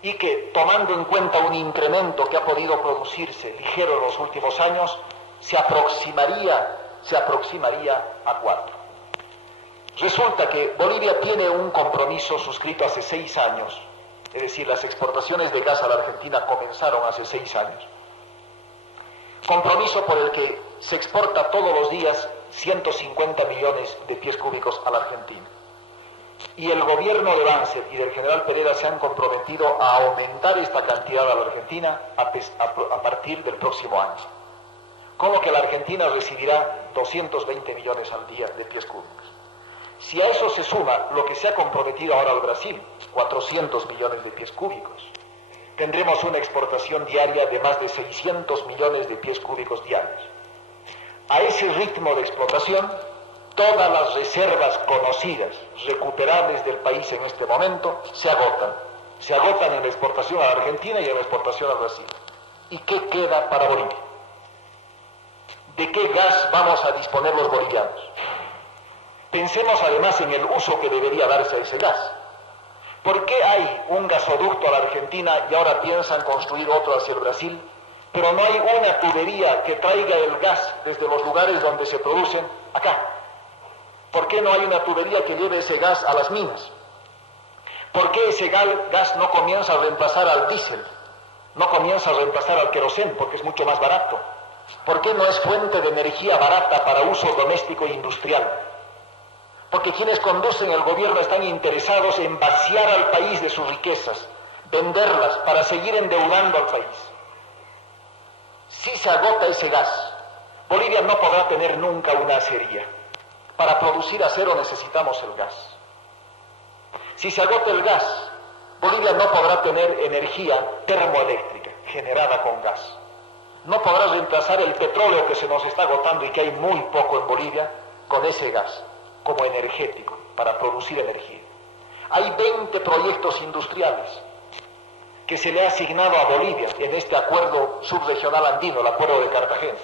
Y que, tomando en cuenta un incremento que ha podido producirse ligero en los últimos años, se aproximaría a 4. Resulta que Bolivia tiene un compromiso suscrito hace 6 años, es decir, las exportaciones de gas a la Argentina comenzaron hace 6 años. Compromiso por el que se exporta todos los días 150 millones de pies cúbicos a la Argentina. Y el gobierno de Banzer y del general Pereira se han comprometido a aumentar esta cantidad a la Argentina a partir del próximo año. Con lo que la Argentina recibirá 220 millones al día de pies cúbicos. Si a eso se suma lo que se ha comprometido ahora al Brasil, 400 millones de pies cúbicos, tendremos una exportación diaria de más de 600 millones de pies cúbicos diarios. A ese ritmo de explotación, todas las reservas conocidas, recuperables del país en este momento, se agotan. Se agotan en la exportación a la Argentina y en la exportación a Brasil. ¿Y qué queda para Bolivia? ¿De qué gas vamos a disponer los bolivianos? Pensemos además en el uso que debería darse a ese gas. ¿Por qué hay un gasoducto a la Argentina y ahora piensan construir otro hacia el Brasil, pero no hay una tubería que traiga el gas desde los lugares donde se producen acá? ¿Por qué no hay una tubería que lleve ese gas a las minas? ¿Por qué ese gas no comienza a reemplazar al diésel? No comienza a reemplazar al querosén porque es mucho más barato. ¿Por qué no es fuente de energía barata para uso doméstico e industrial? Porque quienes conducen el gobierno están interesados en vaciar al país de sus riquezas, venderlas para seguir endeudando al país. Si se agota ese gas, Bolivia no podrá tener nunca una acería. Para producir acero necesitamos el gas. Si se agota el gas, Bolivia no podrá tener energía termoeléctrica generada con gas. No podrá reemplazar el petróleo que se nos está agotando y que hay muy poco en Bolivia con ese gas como energético para producir energía. Hay 20 proyectos industriales que se le ha asignado a Bolivia en este acuerdo subregional andino, el acuerdo de Cartagena,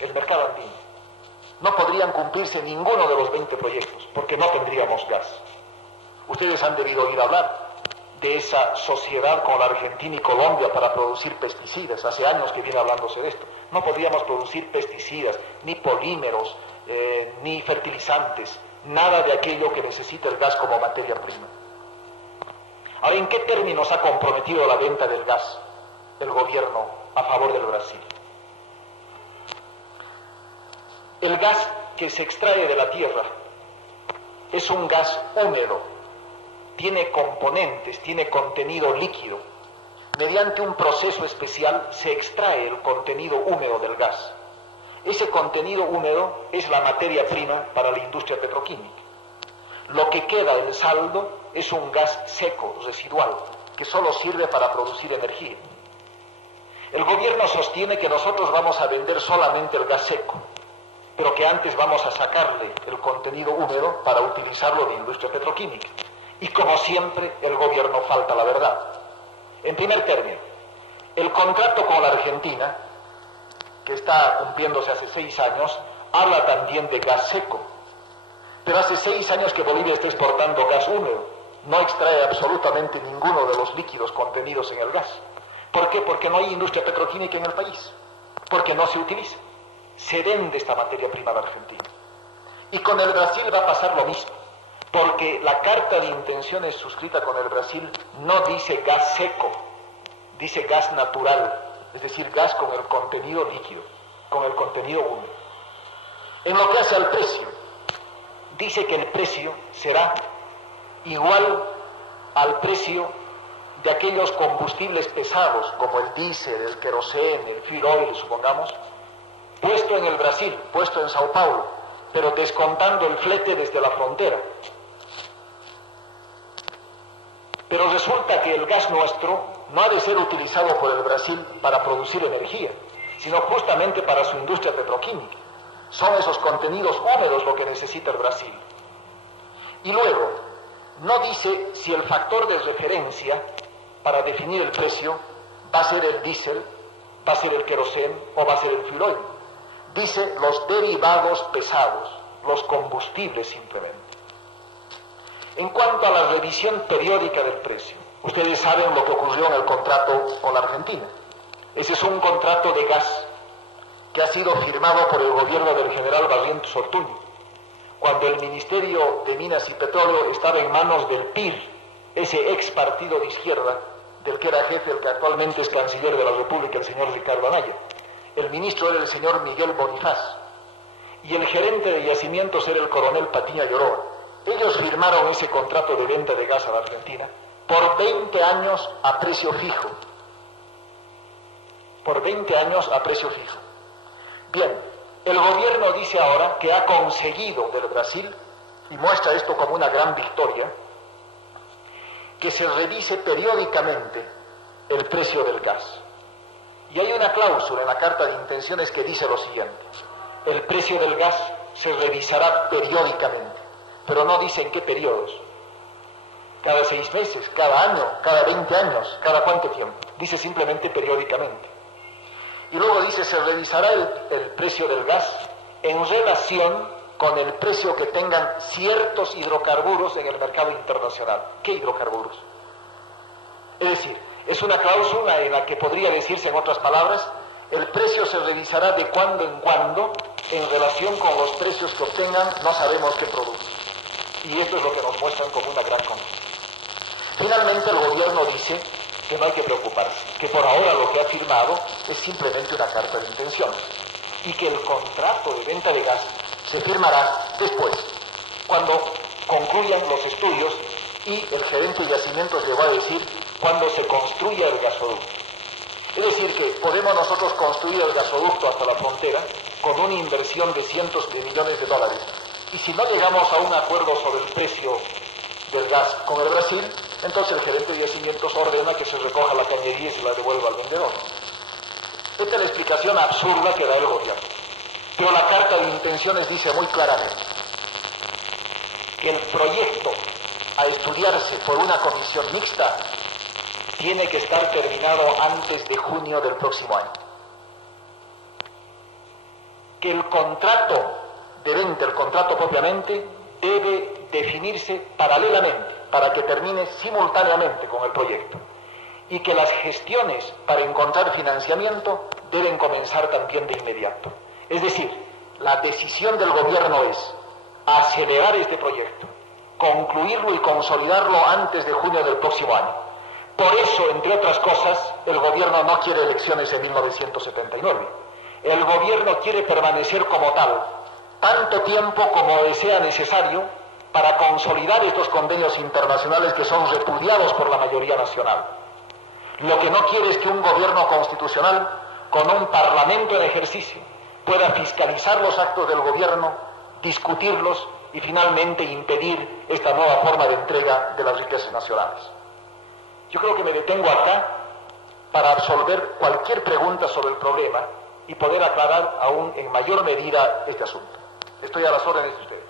el mercado andino. No podrían cumplirse ninguno de los 20 proyectos porque no tendríamos gas. Ustedes han debido oír hablar de esa sociedad con la Argentina y Colombia para producir pesticidas. Hace años que viene hablándose de esto. No podríamos producir pesticidas, ni polímeros, ni fertilizantes, nada de aquello que necesita el gas como materia prima. Ahora, ¿en qué términos ha comprometido la venta del gas el gobierno a favor del Brasil? El gas que se extrae de la tierra es un gas húmedo, tiene componentes, tiene contenido líquido. Mediante un proceso especial se extrae el contenido húmedo del gas. Ese contenido húmedo es la materia prima para la industria petroquímica. Lo que queda del saldo es un gas seco, residual, que solo sirve para producir energía. El gobierno sostiene que nosotros vamos a vender solamente el gas seco, pero que antes vamos a sacarle el contenido húmedo para utilizarlo en industria petroquímica. Y como siempre, el gobierno falta la verdad. En primer término, el contrato con la Argentina, que está cumpliéndose hace 6 años, habla también de gas seco. Pero hace 6 años que Bolivia está exportando gas húmedo. No extrae absolutamente ninguno de los líquidos contenidos en el gas. ¿Por qué? Porque no hay industria petroquímica en el país. Porque no se utiliza. Se vende esta materia prima de Argentina. Y con el Brasil va a pasar lo mismo. Porque la carta de intenciones suscrita con el Brasil no dice gas seco, dice gas natural, es decir, gas con el contenido líquido, con el contenido húmedo. En lo que hace al precio, dice que el precio será igual al precio de aquellos combustibles pesados, como el diésel, el querosén, el fuel oil, supongamos, puesto en el Brasil, puesto en Sao Paulo, pero descontando el flete desde la frontera. Pero resulta que el gas nuestro no ha de ser utilizado por el Brasil para producir energía, sino justamente para su industria petroquímica. Son esos contenidos húmedos lo que necesita el Brasil. Y luego, no dice si el factor de referencia para definir el precio va a ser el diésel, va a ser el querosén o va a ser el fuel oil. Dice los derivados pesados, los combustibles simplemente. En cuanto a la revisión periódica del precio, ustedes saben lo que ocurrió en el contrato con la Argentina. Ese es un contrato de gas que ha sido firmado por el gobierno del general Barrientos Ortuño, cuando el Ministerio de Minas y Petróleo estaba en manos del PIR, ese ex partido de izquierda, del que era jefe, el que actualmente es canciller de la República, el señor Ricardo Anaya. El ministro era el señor Miguel Bonifaz, y el gerente de yacimientos era el coronel Patiña Lloroa. Ellos firmaron ese contrato de venta de gas a la Argentina por 20 años a precio fijo. Por 20 años a precio fijo. Bien, el gobierno dice ahora que ha conseguido del Brasil, y muestra esto como una gran victoria, que se revise periódicamente el precio del gas. Y hay una cláusula en la carta de intenciones que dice lo siguiente: el precio del gas se revisará periódicamente, pero no dice en qué periodos. cada 6 meses, cada año, cada 20 años, cada cuánto tiempo. Dice simplemente periódicamente. Y luego dice, se revisará el precio del gas en relación con el precio que tengan ciertos hidrocarburos en el mercado internacional. ¿Qué hidrocarburos? Es decir, es una cláusula en la que podría decirse, en otras palabras, el precio se revisará de cuando en cuando en relación con los precios que obtengan no sabemos qué producto. Y esto es lo que nos muestran como una gran conquista. Finalmente el gobierno dice que no hay que preocuparse, que por ahora lo que ha firmado es simplemente una carta de intenciones y que el contrato de venta de gas se firmará después, cuando concluyan los estudios y el gerente de yacimientos llegó a decir cuando se construya el gasoducto. Es decir, que podemos nosotros construir el gasoducto hasta la frontera con una inversión de cientos de millones de dólares. Y si no llegamos a un acuerdo sobre el precio del gas con el Brasil, entonces el gerente de yacimientos ordena que se recoja la cañería y se la devuelva al vendedor. Esta es la explicación absurda que da el gobierno. Pero la carta de intenciones dice muy claramente que el proyecto a estudiarse por una comisión mixta tiene que estar terminado antes de junio del próximo año. Que el contrato de venta, el contrato propiamente, debe definirse paralelamente para que termine simultáneamente con el proyecto. Y que las gestiones para encontrar financiamiento deben comenzar también de inmediato. Es decir, la decisión del gobierno es acelerar este proyecto, concluirlo y consolidarlo antes de junio del próximo año. Por eso, entre otras cosas, el gobierno no quiere elecciones en 1979. El gobierno quiere permanecer como tal, tanto tiempo como sea necesario para consolidar estos convenios internacionales que son repudiados por la mayoría nacional. Lo que no quiere es que un gobierno constitucional, con un parlamento en ejercicio, pueda fiscalizar los actos del gobierno, discutirlos y finalmente impedir esta nueva forma de entrega de las riquezas nacionales. Yo creo que me detengo acá para absolver cualquier pregunta sobre el problema y poder aclarar aún en mayor medida este asunto. Estoy a las órdenes de ustedes.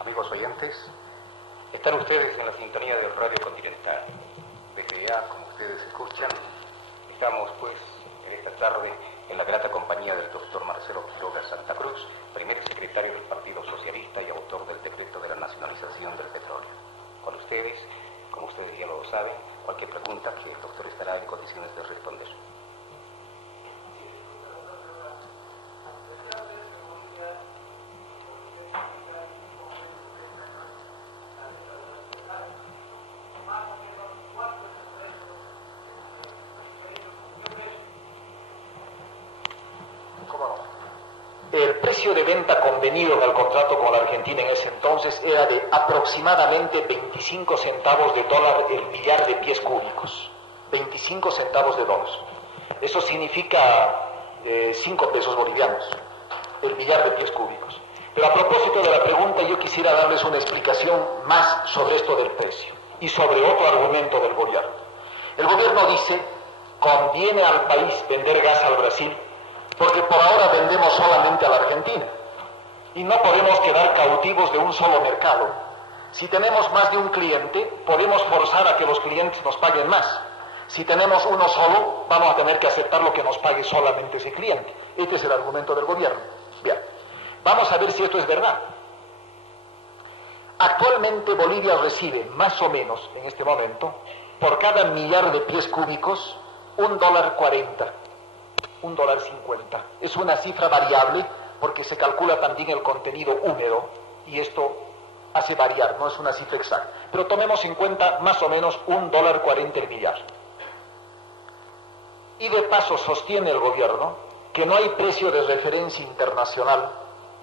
Amigos oyentes, están ustedes en la sintonía del Radio Continental. Desde ya, como ustedes escuchan, estamos pues en esta tarde en la grata compañía del doctor Marcelo Quiroga Santa Cruz, primer secretario del Partido Socialista y autor del decreto de la nacionalización del petróleo. Con ustedes, como ustedes ya lo saben, cualquier pregunta que el doctor estará en condiciones de responder. El precio de venta convenido en el contrato con la Argentina en ese entonces era de aproximadamente 25 centavos de dólar el millar de pies cúbicos. 25 centavos de dólar. Eso significa 5 pesos bolivianos, el millar de pies cúbicos. Pero a propósito de la pregunta, yo quisiera darles una explicación más sobre esto del precio y sobre otro argumento del gobierno. El gobierno dice, conviene al país vender gas al Brasil porque por ahora vendemos solamente a la Argentina y no podemos quedar cautivos de un solo mercado. Si tenemos más de un cliente, podemos forzar a que los clientes nos paguen más. Si tenemos uno solo, vamos a tener que aceptar lo que nos pague solamente ese cliente. Este es el argumento del gobierno. Bien, vamos a ver si esto es verdad. Actualmente Bolivia recibe más o menos, en este momento, por cada millar de pies cúbicos, $1.40. $1.50. Es una cifra variable porque se calcula también el contenido húmedo y esto hace variar, no es una cifra exacta. Pero tomemos en cuenta más o menos $1.40 el millar. Y de paso sostiene el gobierno que no hay precio de referencia internacional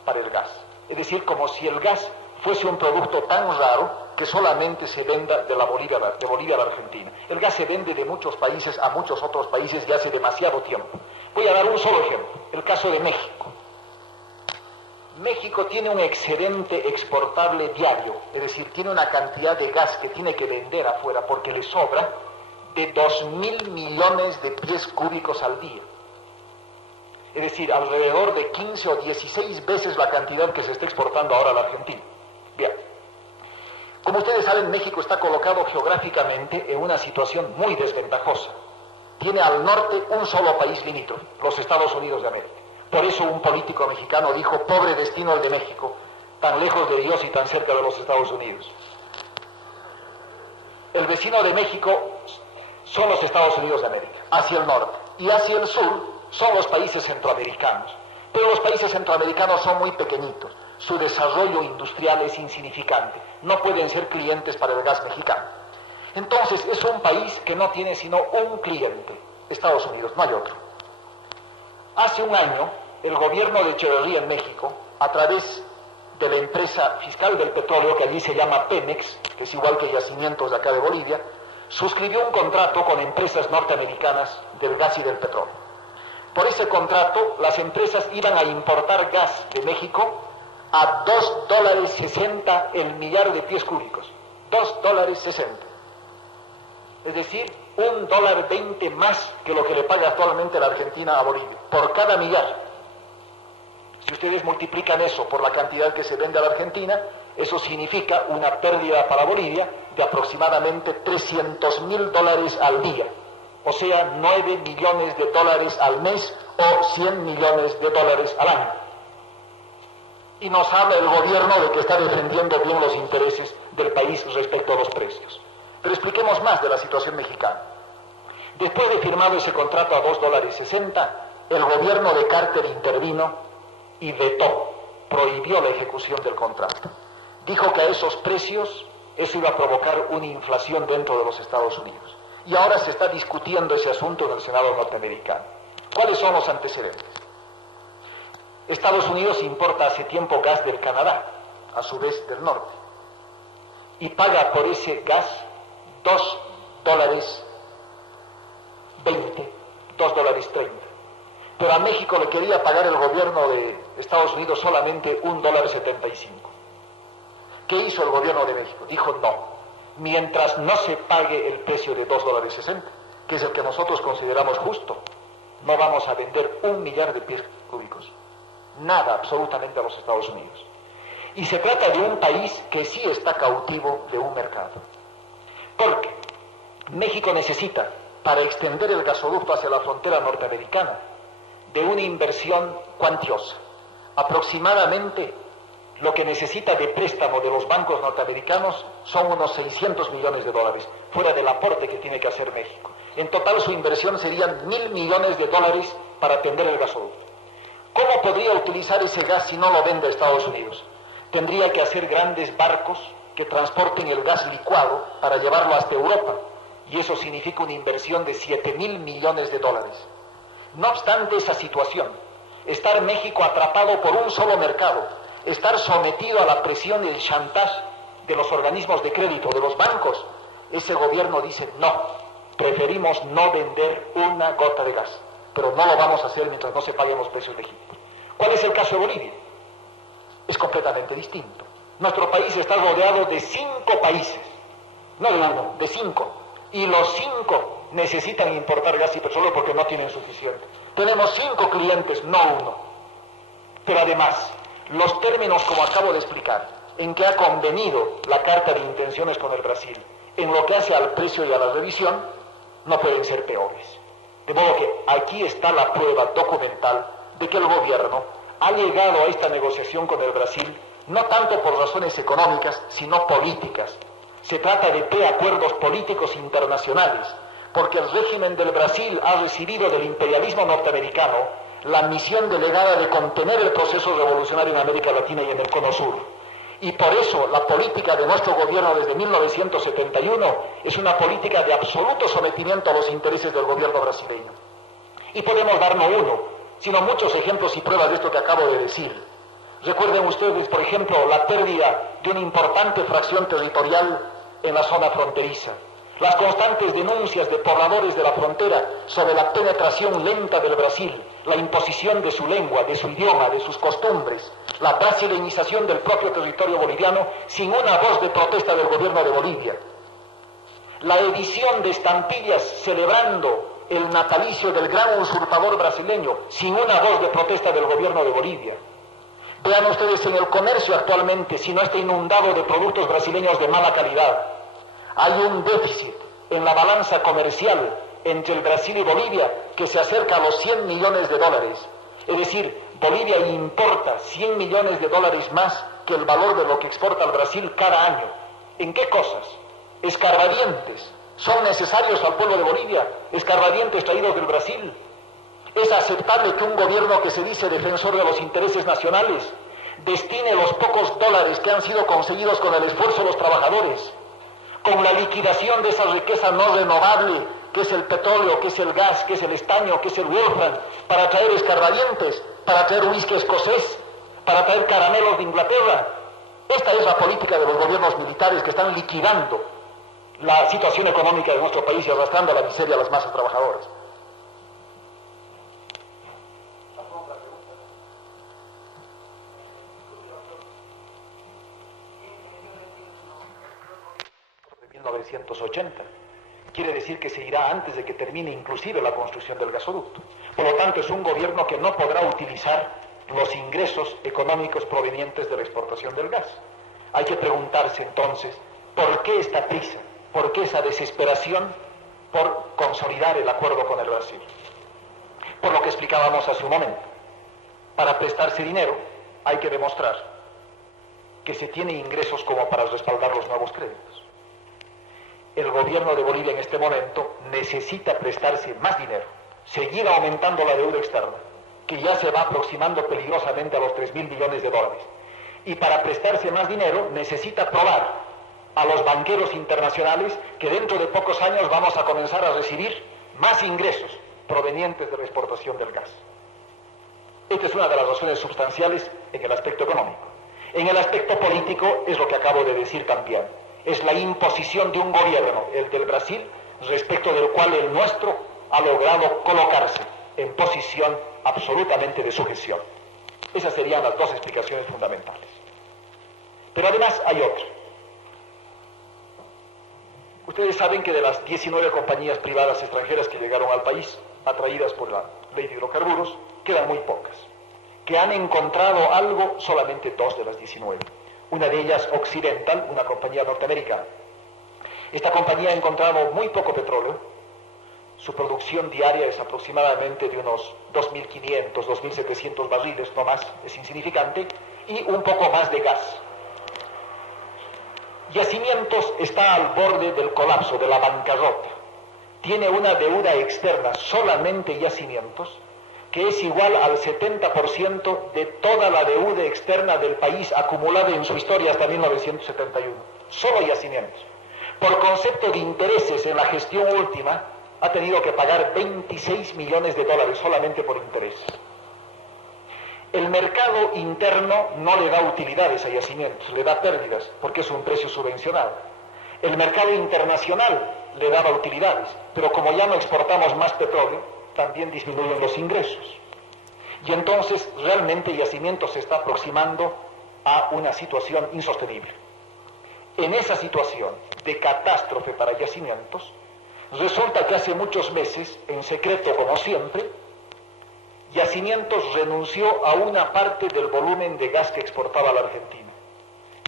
para el gas. Es decir, como si el gas fuese un producto tan raro que solamente se venda de Bolivia a la Argentina. El gas se vende de muchos países a muchos otros países ya hace demasiado tiempo. Voy a dar un solo ejemplo, el caso de México. México tiene un excedente exportable diario, es decir, tiene una cantidad de gas que tiene que vender afuera porque le sobra de 2.000 millones de pies cúbicos al día. Es decir, alrededor de 15 o 16 veces la cantidad que se está exportando ahora a la Argentina. Bien. Como ustedes saben, México está colocado geográficamente en una situación muy desventajosa. Tiene al norte un solo país limítrofe, los Estados Unidos de América. Por eso un político mexicano dijo, pobre destino el de México, tan lejos de Dios y tan cerca de los Estados Unidos. El vecino de México son los Estados Unidos de América, hacia el norte, y hacia el sur son los países centroamericanos. Pero los países centroamericanos son muy pequeñitos, su desarrollo industrial es insignificante, no pueden ser clientes para el gas mexicano. Entonces es un país que no tiene sino un cliente, Estados Unidos, no hay otro. Hace un año, el gobierno de Echeverría en México, a través de la empresa fiscal del petróleo, que allí se llama Pemex, que es igual que Yacimientos de acá de Bolivia, suscribió un contrato con empresas norteamericanas del gas y del petróleo. Por ese contrato, las empresas iban a importar gas de México a $2.60 el millar de pies cúbicos. $2.60. Es decir, $1.20 más que lo que le paga actualmente la Argentina a Bolivia, por cada millar. Si ustedes multiplican eso por la cantidad que se vende a la Argentina, eso significa una pérdida para Bolivia de aproximadamente $300.000 al día. O sea, 9 millones de dólares al mes o 100 millones de dólares al año. Y nos habla el gobierno de que está defendiendo bien los intereses del país respecto a los precios. Pero expliquemos más de la situación mexicana. Después de firmado ese contrato a $2.60, el gobierno de Carter intervino y vetó, prohibió la ejecución del contrato. Dijo que a esos precios eso iba a provocar una inflación dentro de los Estados Unidos. Y ahora se está discutiendo ese asunto en el Senado norteamericano. ¿Cuáles son los antecedentes? Estados Unidos importa hace tiempo gas del Canadá, a su vez del norte, y paga por ese gas $2.20, $2.30. Pero a México le quería pagar el gobierno de Estados Unidos solamente $1.75. ¿Qué hizo el gobierno de México? Dijo no, mientras no se pague el precio de $2.60, que es el que nosotros consideramos justo, no vamos a vender 1 millar de pies cúbicos. Nada absolutamente a los Estados Unidos. Y se trata de un país que sí está cautivo de un mercado. Porque México necesita, para extender el gasoducto hacia la frontera norteamericana, de una inversión cuantiosa. Aproximadamente lo que necesita de préstamo de los bancos norteamericanos son unos $600 millones, fuera del aporte que tiene que hacer México. En total su inversión serían $1.000 millones para atender el gasoducto. ¿Cómo podría utilizar ese gas si no lo vende a Estados Unidos? Tendría que hacer grandes barcos que transporten el gas licuado para llevarlo hasta Europa, y eso significa una inversión de $7.000 millones. No obstante esa situación, estar México atrapado por un solo mercado, estar sometido a la presión y el chantaje de los organismos de crédito, de los bancos, ese gobierno dice no, preferimos no vender una gota de gas, pero no lo vamos a hacer mientras no se paguen los precios legítimos. ¿Cuál es el caso de Bolivia? Es completamente distinto. Nuestro país está rodeado de 5 países, no de uno, de 5, y los 5 necesitan importar gas y petróleo porque no tienen suficiente. Tenemos 5 clientes, no uno. Pero además, los términos, como acabo de explicar, en que ha convenido la carta de intenciones con el Brasil, en lo que hace al precio y a la revisión, no pueden ser peores. De modo que aquí está la prueba documental de que el gobierno ha llegado a esta negociación con el Brasil no tanto por razones económicas, sino políticas. Se trata de preacuerdos políticos internacionales, porque el régimen del Brasil ha recibido del imperialismo norteamericano la misión delegada de contener el proceso revolucionario en América Latina y en el Cono Sur. Y por eso la política de nuestro gobierno desde 1971 es una política de absoluto sometimiento a los intereses del gobierno brasileño. Y podemos dar no uno, sino muchos ejemplos y pruebas de esto que acabo de decir. Recuerden ustedes, por ejemplo, la pérdida de una importante fracción territorial en la zona fronteriza. Las constantes denuncias de pobladores de la frontera sobre la penetración lenta del Brasil, la imposición de su lengua, de su idioma, de sus costumbres, la brasilenización del propio territorio boliviano sin una voz de protesta del gobierno de Bolivia, la edición de estampillas celebrando el natalicio del gran usurpador brasileño sin una voz de protesta del gobierno de Bolivia. Vean ustedes en el comercio actualmente, si no está inundado de productos brasileños de mala calidad. Hay un déficit en la balanza comercial entre el Brasil y Bolivia que se acerca a los 100 millones de dólares. Es decir, Bolivia importa 100 millones de dólares más que el valor de lo que exporta al Brasil cada año. ¿En qué cosas? Escarbadientes. ¿Son necesarios al pueblo de Bolivia escarbadientes traídos del Brasil? ¿Es aceptable que un gobierno que se dice defensor de los intereses nacionales destine los pocos dólares que han sido conseguidos con el esfuerzo de los trabajadores, con la liquidación de esa riqueza no renovable, que es el petróleo, que es el gas, que es el estaño, que es el wolfram, para traer escarbadientes, para traer whisky escocés, para traer caramelos de Inglaterra? Esta es la política de los gobiernos militares que están liquidando la situación económica de nuestro país y arrastrando a la miseria a las masas trabajadoras. De 1980. Quiere decir que se irá antes de que termine inclusive la construcción del gasoducto. Por lo tanto, es un gobierno que no podrá utilizar los ingresos económicos provenientes de la exportación del gas. Hay que preguntarse entonces, ¿por qué esta prisa? ¿Por qué esa desesperación por consolidar el acuerdo con el Brasil? Por lo que explicábamos hace un momento. Para prestarse dinero hay que demostrar que se tiene ingresos como para respaldar los nuevos créditos. El gobierno de Bolivia en este momento necesita prestarse más dinero, seguir aumentando la deuda externa, que ya se va aproximando peligrosamente a los 3.000 millones de dólares. Y para prestarse más dinero necesita probar a los banqueros internacionales que dentro de pocos años vamos a comenzar a recibir más ingresos provenientes de la exportación del gas. Esta es una de las razones sustanciales en el aspecto económico. En el aspecto político es lo que acabo de decir también. Es la imposición de un gobierno, el del Brasil, respecto del cual el nuestro ha logrado colocarse en posición absolutamente de sujeción. Esas serían las dos explicaciones fundamentales. Pero además hay otra. Ustedes saben que de las 19 compañías privadas extranjeras que llegaron al país, atraídas por la ley de hidrocarburos, quedan muy pocas. Que han encontrado algo solamente 2 de las 19. Una de ellas, Occidental, una compañía norteamericana. Esta compañía ha encontrado muy poco petróleo. Su producción diaria es aproximadamente de unos 2.500, 2.700 barriles, no más, es insignificante, y un poco más de gas. Yacimientos está al borde del colapso, de la bancarrota. Tiene una deuda externa, solamente Yacimientos, que es igual al 70% de toda la deuda externa del país acumulada en su historia hasta 1971. Solo Yacimientos. Por concepto de intereses en la gestión última, ha tenido que pagar 26 millones de dólares solamente por intereses. El mercado interno no le da utilidades a Yacimientos, le da pérdidas, porque es un precio subvencionado. El mercado internacional le daba utilidades, pero como ya no exportamos más petróleo, también disminuyen los ingresos. Y entonces realmente Yacimientos se está aproximando a una situación insostenible. En esa situación de catástrofe para Yacimientos, resulta que hace muchos meses, en secreto como siempre, Yacimientos renunció a una parte del volumen de gas que exportaba a la Argentina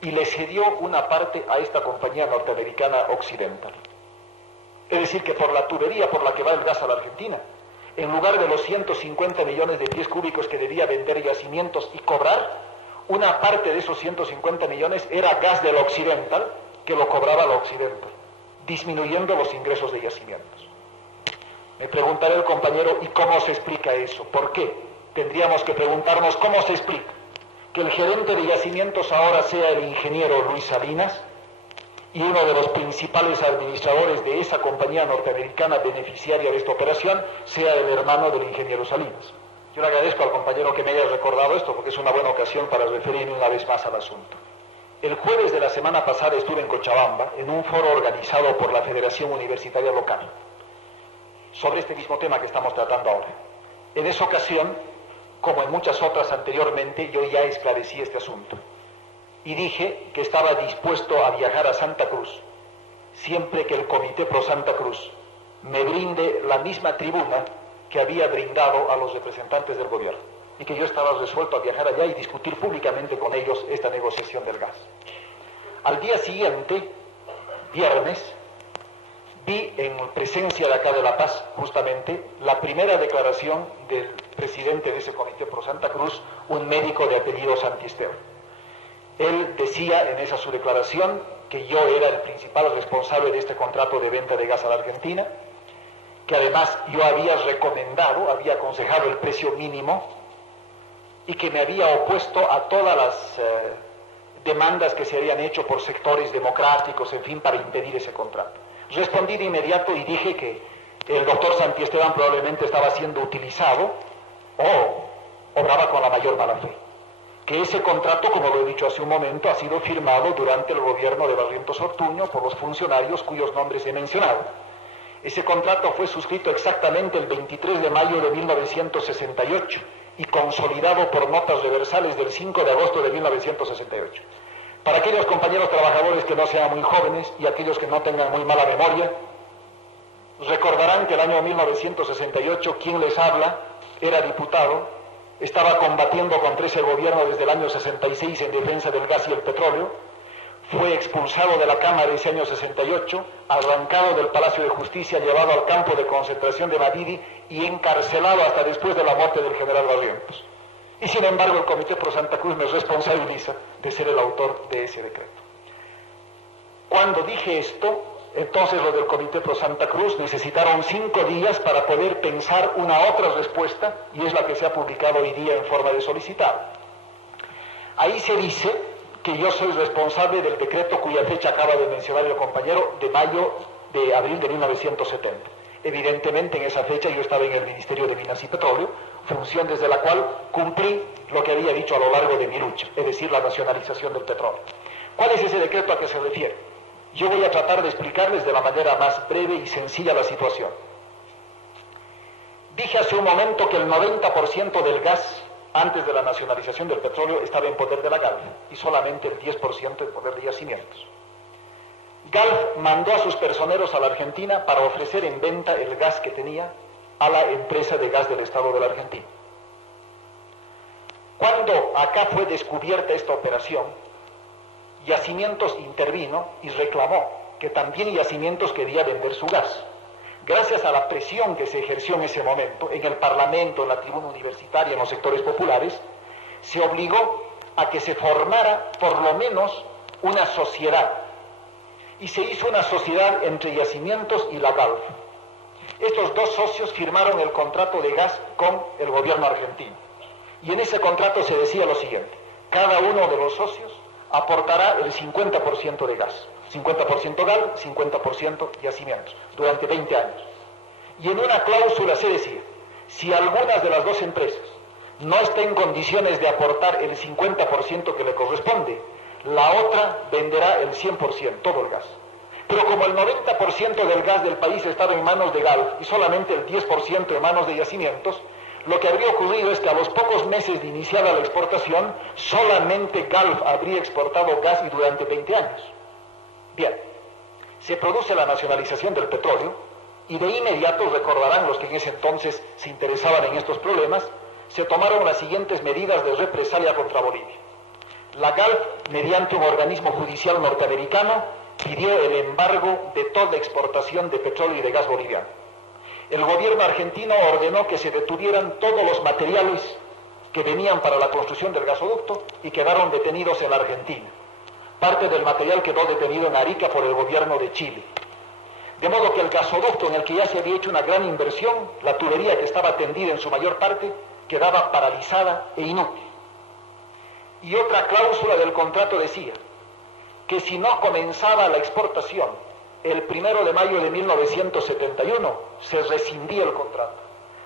y le cedió una parte a esta compañía norteamericana Occidental. Es decir, que por la tubería por la que va el gas a la Argentina, en lugar de los 150 millones de pies cúbicos que debía vender Yacimientos y cobrar, una parte de esos 150 millones era gas del Occidental, que lo cobraba la Occidental, disminuyendo los ingresos de Yacimientos. Me preguntará el compañero, ¿y cómo se explica eso? ¿Por qué? Tendríamos que preguntarnos cómo se explica que el gerente de Yacimientos ahora sea el ingeniero Luis Salinas y uno de los principales administradores de esa compañía norteamericana beneficiaria de esta operación sea el hermano del ingeniero Salinas. Yo le agradezco al compañero que me haya recordado esto porque es una buena ocasión para referirme una vez más al asunto. El jueves de la semana pasada estuve en Cochabamba en un foro organizado por la Federación Universitaria Local sobre este mismo tema que estamos tratando ahora. En esa ocasión, como en muchas otras anteriormente, yo ya esclarecí este asunto y dije que estaba dispuesto a viajar a Santa Cruz siempre que el Comité Pro Santa Cruz me brinde la misma tribuna que había brindado a los representantes del gobierno, y que yo estaba resuelto a viajar allá y discutir públicamente con ellos esta negociación del gas. Al día siguiente, viernes, vi en presencia de acá de La Paz, justamente, la primera declaración del presidente de ese Comité Pro Santa Cruz, un médico de apellido Santisteban. Él decía en esa su declaración que yo era el principal responsable de este contrato de venta de gas a la Argentina, que además yo había recomendado, había aconsejado el precio mínimo y que me había opuesto a todas las demandas que se habían hecho por sectores democráticos, en fin, para impedir ese contrato. Respondí de inmediato y dije que el doctor Santisteban probablemente estaba siendo utilizado o obraba con la mayor mala fe. Que ese contrato, como lo he dicho hace un momento, ha sido firmado durante el gobierno de Barrientos Ortuño por los funcionarios cuyos nombres he mencionado. Ese contrato fue suscrito exactamente el 23 de mayo de 1968 y consolidado por notas reversales del 5 de agosto de 1968. Para aquellos compañeros trabajadores que no sean muy jóvenes y aquellos que no tengan muy mala memoria, recordarán que el año 1968 quien les habla era diputado, estaba combatiendo contra ese gobierno desde el año 66 en defensa del gas y el petróleo, fue expulsado de la Cámara ese año 68, arrancado del Palacio de Justicia, llevado al campo de concentración de Madidi y encarcelado hasta después de la muerte del general Barrientos. Y sin embargo el Comité Pro Santa Cruz me responsabiliza de ser el autor de ese decreto. Cuando dije esto, entonces los del Comité Pro Santa Cruz necesitaron 5 días para poder pensar una otra respuesta, y es la que se ha publicado hoy día en forma de solicitado. Ahí se dice que yo soy responsable del decreto cuya fecha acaba de mencionar el compañero, de abril de 1970. Evidentemente en esa fecha yo estaba en el Ministerio de Minas y Petróleo, función desde la cual cumplí lo que había dicho a lo largo de mi lucha, es decir, la nacionalización del petróleo. ¿Cuál es ese decreto a que se refiere? Yo voy a tratar de explicarles de la manera más breve y sencilla la situación. Dije hace un momento que el 90% del gas antes de la nacionalización del petróleo estaba en poder de la GALF y solamente el 10% en poder de Yacimientos. GALF mandó a sus personeros a la Argentina para ofrecer en venta el gas que tenía a la empresa de gas del Estado de la Argentina. Cuando acá fue descubierta esta operación, Yacimientos intervino y reclamó que también Yacimientos quería vender su gas. Gracias a la presión que se ejerció en ese momento, en el Parlamento, en la tribuna universitaria, en los sectores populares, se obligó a que se formara por lo menos una sociedad. Y se hizo una sociedad entre Yacimientos y la GALF. Estos dos socios firmaron el contrato de gas con el gobierno argentino. Y en ese contrato se decía lo siguiente: cada uno de los socios aportará el 50% de gas. 50% GALF, 50% Yacimientos, durante 20 años. Y en una cláusula se decía, si algunas de las dos empresas no está en condiciones de aportar el 50% que le corresponde, la otra venderá el 100%, todo el gas. Pero como el 90% del gas del país estaba en manos de GALF y solamente el 10% en manos de Yacimientos, lo que habría ocurrido es que a los pocos meses de iniciada la exportación, solamente GALF habría exportado gas y durante 20 años. Bien, se produce la nacionalización del petróleo y de inmediato, recordarán los que en ese entonces se interesaban en estos problemas, se tomaron las siguientes medidas de represalia contra Bolivia. La GALF, mediante un organismo judicial norteamericano, pidió el embargo de toda exportación de petróleo y de gas boliviano. El gobierno argentino ordenó que se detuvieran todos los materiales que venían para la construcción del gasoducto y quedaron detenidos en la Argentina. Parte del material quedó detenido en Arica por el gobierno de Chile. De modo que el gasoducto en el que ya se había hecho una gran inversión, la tubería que estaba tendida en su mayor parte, quedaba paralizada e inútil. Y otra cláusula del contrato decía que si no comenzaba la exportación el 1 de mayo de 1971, se rescindía el contrato.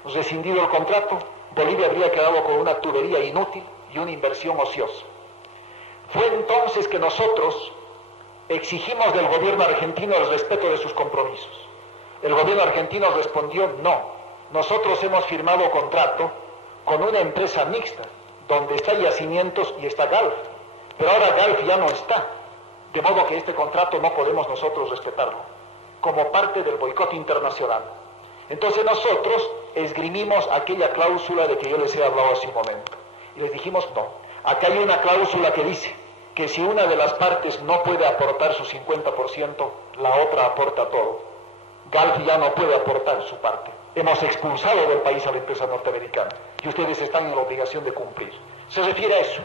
Rescindido el contrato, Bolivia habría quedado con una tubería inútil y una inversión ociosa. Fue en entonces que nosotros exigimos del gobierno argentino el respeto de sus compromisos. El gobierno argentino respondió no. Nosotros hemos firmado contrato con una empresa mixta, donde está Yacimientos y está Galf. Pero ahora Galf ya no está. De modo que este contrato no podemos nosotros respetarlo, como parte del boicot internacional. Entonces nosotros esgrimimos aquella cláusula de que yo les he hablado hace un momento. Y les dijimos no. Acá hay una cláusula que dice que si una de las partes no puede aportar su 50%, la otra aporta todo. Galf ya no puede aportar su parte. Hemos expulsado del país a la empresa norteamericana y ustedes están en la obligación de cumplir. Se refiere a eso,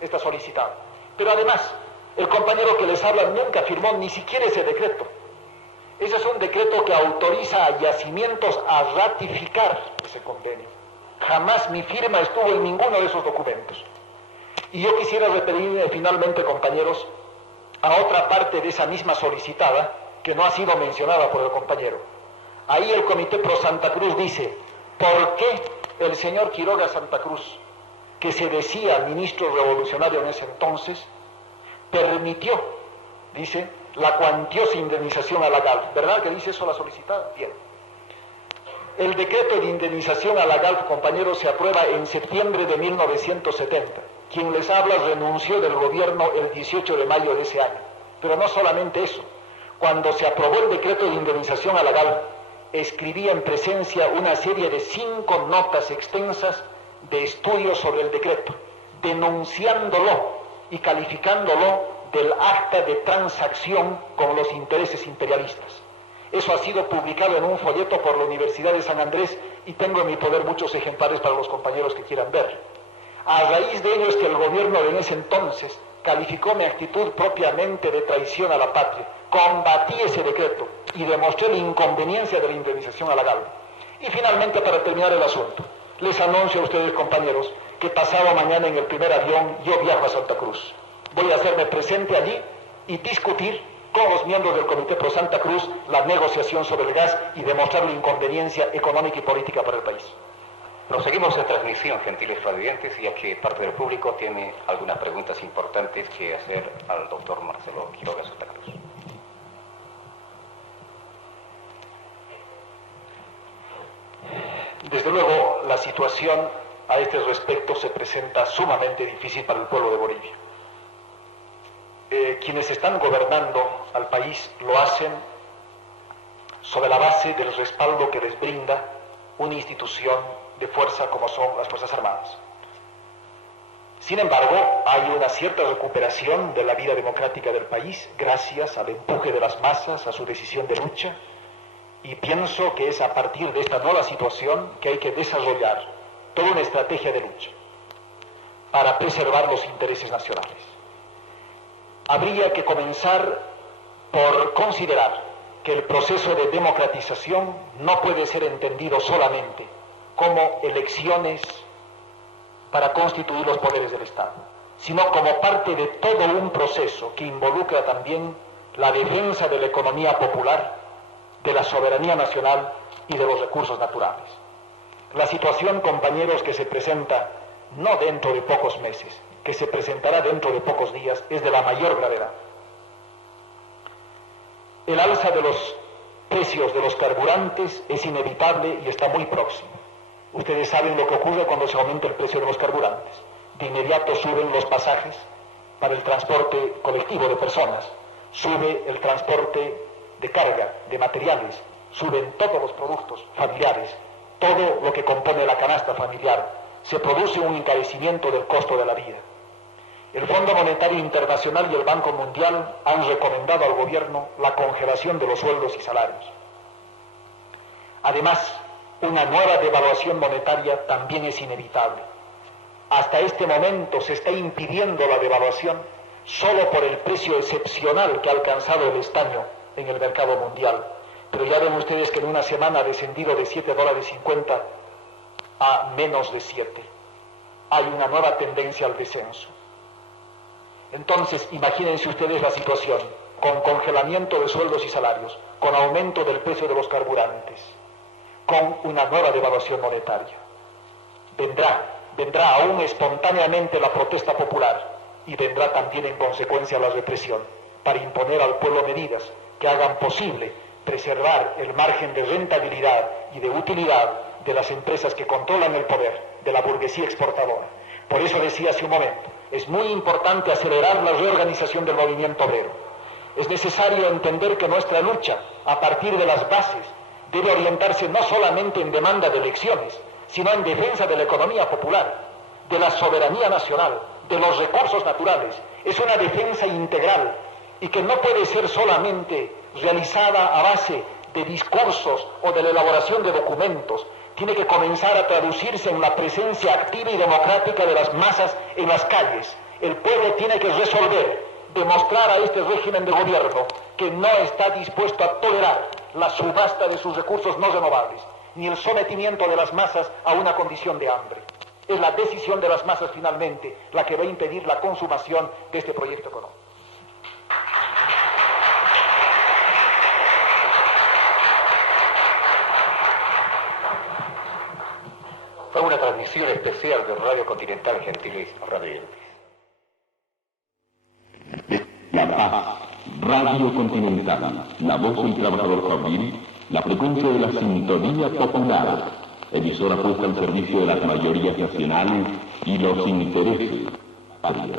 esta solicitada. Pero además, el compañero que les habla nunca firmó ni siquiera ese decreto. Ese es un decreto que autoriza a Yacimientos a ratificar ese convenio. Jamás mi firma estuvo en ninguno de esos documentos. Y yo quisiera referirme finalmente, compañeros, a otra parte de esa misma solicitada que no ha sido mencionada por el compañero. Ahí el Comité Pro Santa Cruz dice, ¿por qué el señor Quiroga Santa Cruz, que se decía ministro revolucionario en ese entonces, permitió, dice, la cuantiosa indemnización a la Galf? ¿Verdad que dice eso la solicitada? Bien. El decreto de indemnización a la Galf, compañeros, se aprueba en septiembre de 1970. Quien les habla renunció del gobierno el 18 de mayo de ese año. Pero no solamente eso. Cuando se aprobó el decreto de indemnización a la Galf, escribí en presencia una serie de 5 notas extensas de estudios sobre el decreto, denunciándolo y calificándolo del acta de transacción con los intereses imperialistas. Eso ha sido publicado en un folleto por la Universidad de San Andrés y tengo en mi poder muchos ejemplares para los compañeros que quieran ver. A raíz de ello es que el gobierno de en ese entonces calificó mi actitud propiamente de traición a la patria. Combatí ese decreto y demostré la inconveniencia de la indemnización a la Galf. Y finalmente, para terminar el asunto, les anuncio a ustedes, compañeros, que pasado mañana en el primer avión yo viajo a Santa Cruz. Voy a hacerme presente allí y discutir con los miembros del Comité Pro Santa Cruz la negociación sobre el gas y demostrar la inconveniencia económica y política para el país. Proseguimos en transmisión, gentiles radioyentes, ya que parte del público tiene algunas preguntas importantes que hacer al doctor Marcelo Quiroga Santa Cruz. Desde luego, la situación a este respecto se presenta sumamente difícil para el pueblo de Bolivia. Quienes están gobernando al país lo hacen sobre la base del respaldo que les brinda una institución de fuerza como son las Fuerzas Armadas. Sin embargo, hay una cierta recuperación de la vida democrática del país gracias al empuje de las masas, a su decisión de lucha, y pienso que es a partir de esta nueva situación que hay que desarrollar toda una estrategia de lucha para preservar los intereses nacionales. Habría que comenzar por considerar que el proceso de democratización no puede ser entendido solamente como elecciones para constituir los poderes del Estado, sino como parte de todo un proceso que involucra también la defensa de la economía popular, de la soberanía nacional y de los recursos naturales. La situación, compañeros, que se presenta no dentro de pocos meses, que se presentará dentro de pocos días, es de la mayor gravedad. El alza de los precios de los carburantes es inevitable y está muy próximo. Ustedes saben lo que ocurre cuando se aumenta el precio de los carburantes. De inmediato suben los pasajes para el transporte colectivo de personas, sube el transporte de carga, de materiales, suben todos los productos familiares, todo lo que compone la canasta familiar. Se produce un encarecimiento del costo de la vida. El Fondo Monetario Internacional y el Banco Mundial han recomendado al gobierno la congelación de los sueldos y salarios. Además, una nueva devaluación monetaria también es inevitable. Hasta este momento se está impidiendo la devaluación solo por el precio excepcional que ha alcanzado el estaño en el mercado mundial. Pero ya ven ustedes que en una semana ha descendido de $7.50 a menos de 7. Hay una nueva tendencia al descenso. Entonces, imagínense ustedes la situación, con congelamiento de sueldos y salarios, con aumento del precio de los carburantes, con una nueva devaluación monetaria. Vendrá aún espontáneamente la protesta popular, y vendrá también en consecuencia la represión, para imponer al pueblo medidas que hagan posible preservar el margen de rentabilidad y de utilidad de las empresas que controlan el poder, de la burguesía exportadora. Por eso decía hace un momento, es muy importante acelerar la reorganización del movimiento obrero. Es necesario entender que nuestra lucha, a partir de las bases, debe orientarse no solamente en demanda de elecciones, sino en defensa de la economía popular, de la soberanía nacional, de los recursos naturales. Es una defensa integral y que no puede ser solamente realizada a base de discursos o de la elaboración de documentos. Tiene que comenzar a traducirse en la presencia activa y democrática de las masas en las calles. El pueblo tiene que resolver, demostrar a este régimen de gobierno que no está dispuesto a tolerar la subasta de sus recursos no renovables, ni el sometimiento de las masas a una condición de hambre. Es la decisión de las masas finalmente la que va a impedir la consumación de este proyecto económico. Fue una transmisión especial de Radio Continental, gentiles radiantes. La Paz, Radio Continental, la voz del trabajador fabril, la frecuencia de la sintonía popular, emisora puesta al servicio de las mayorías nacionales y los intereses patrios.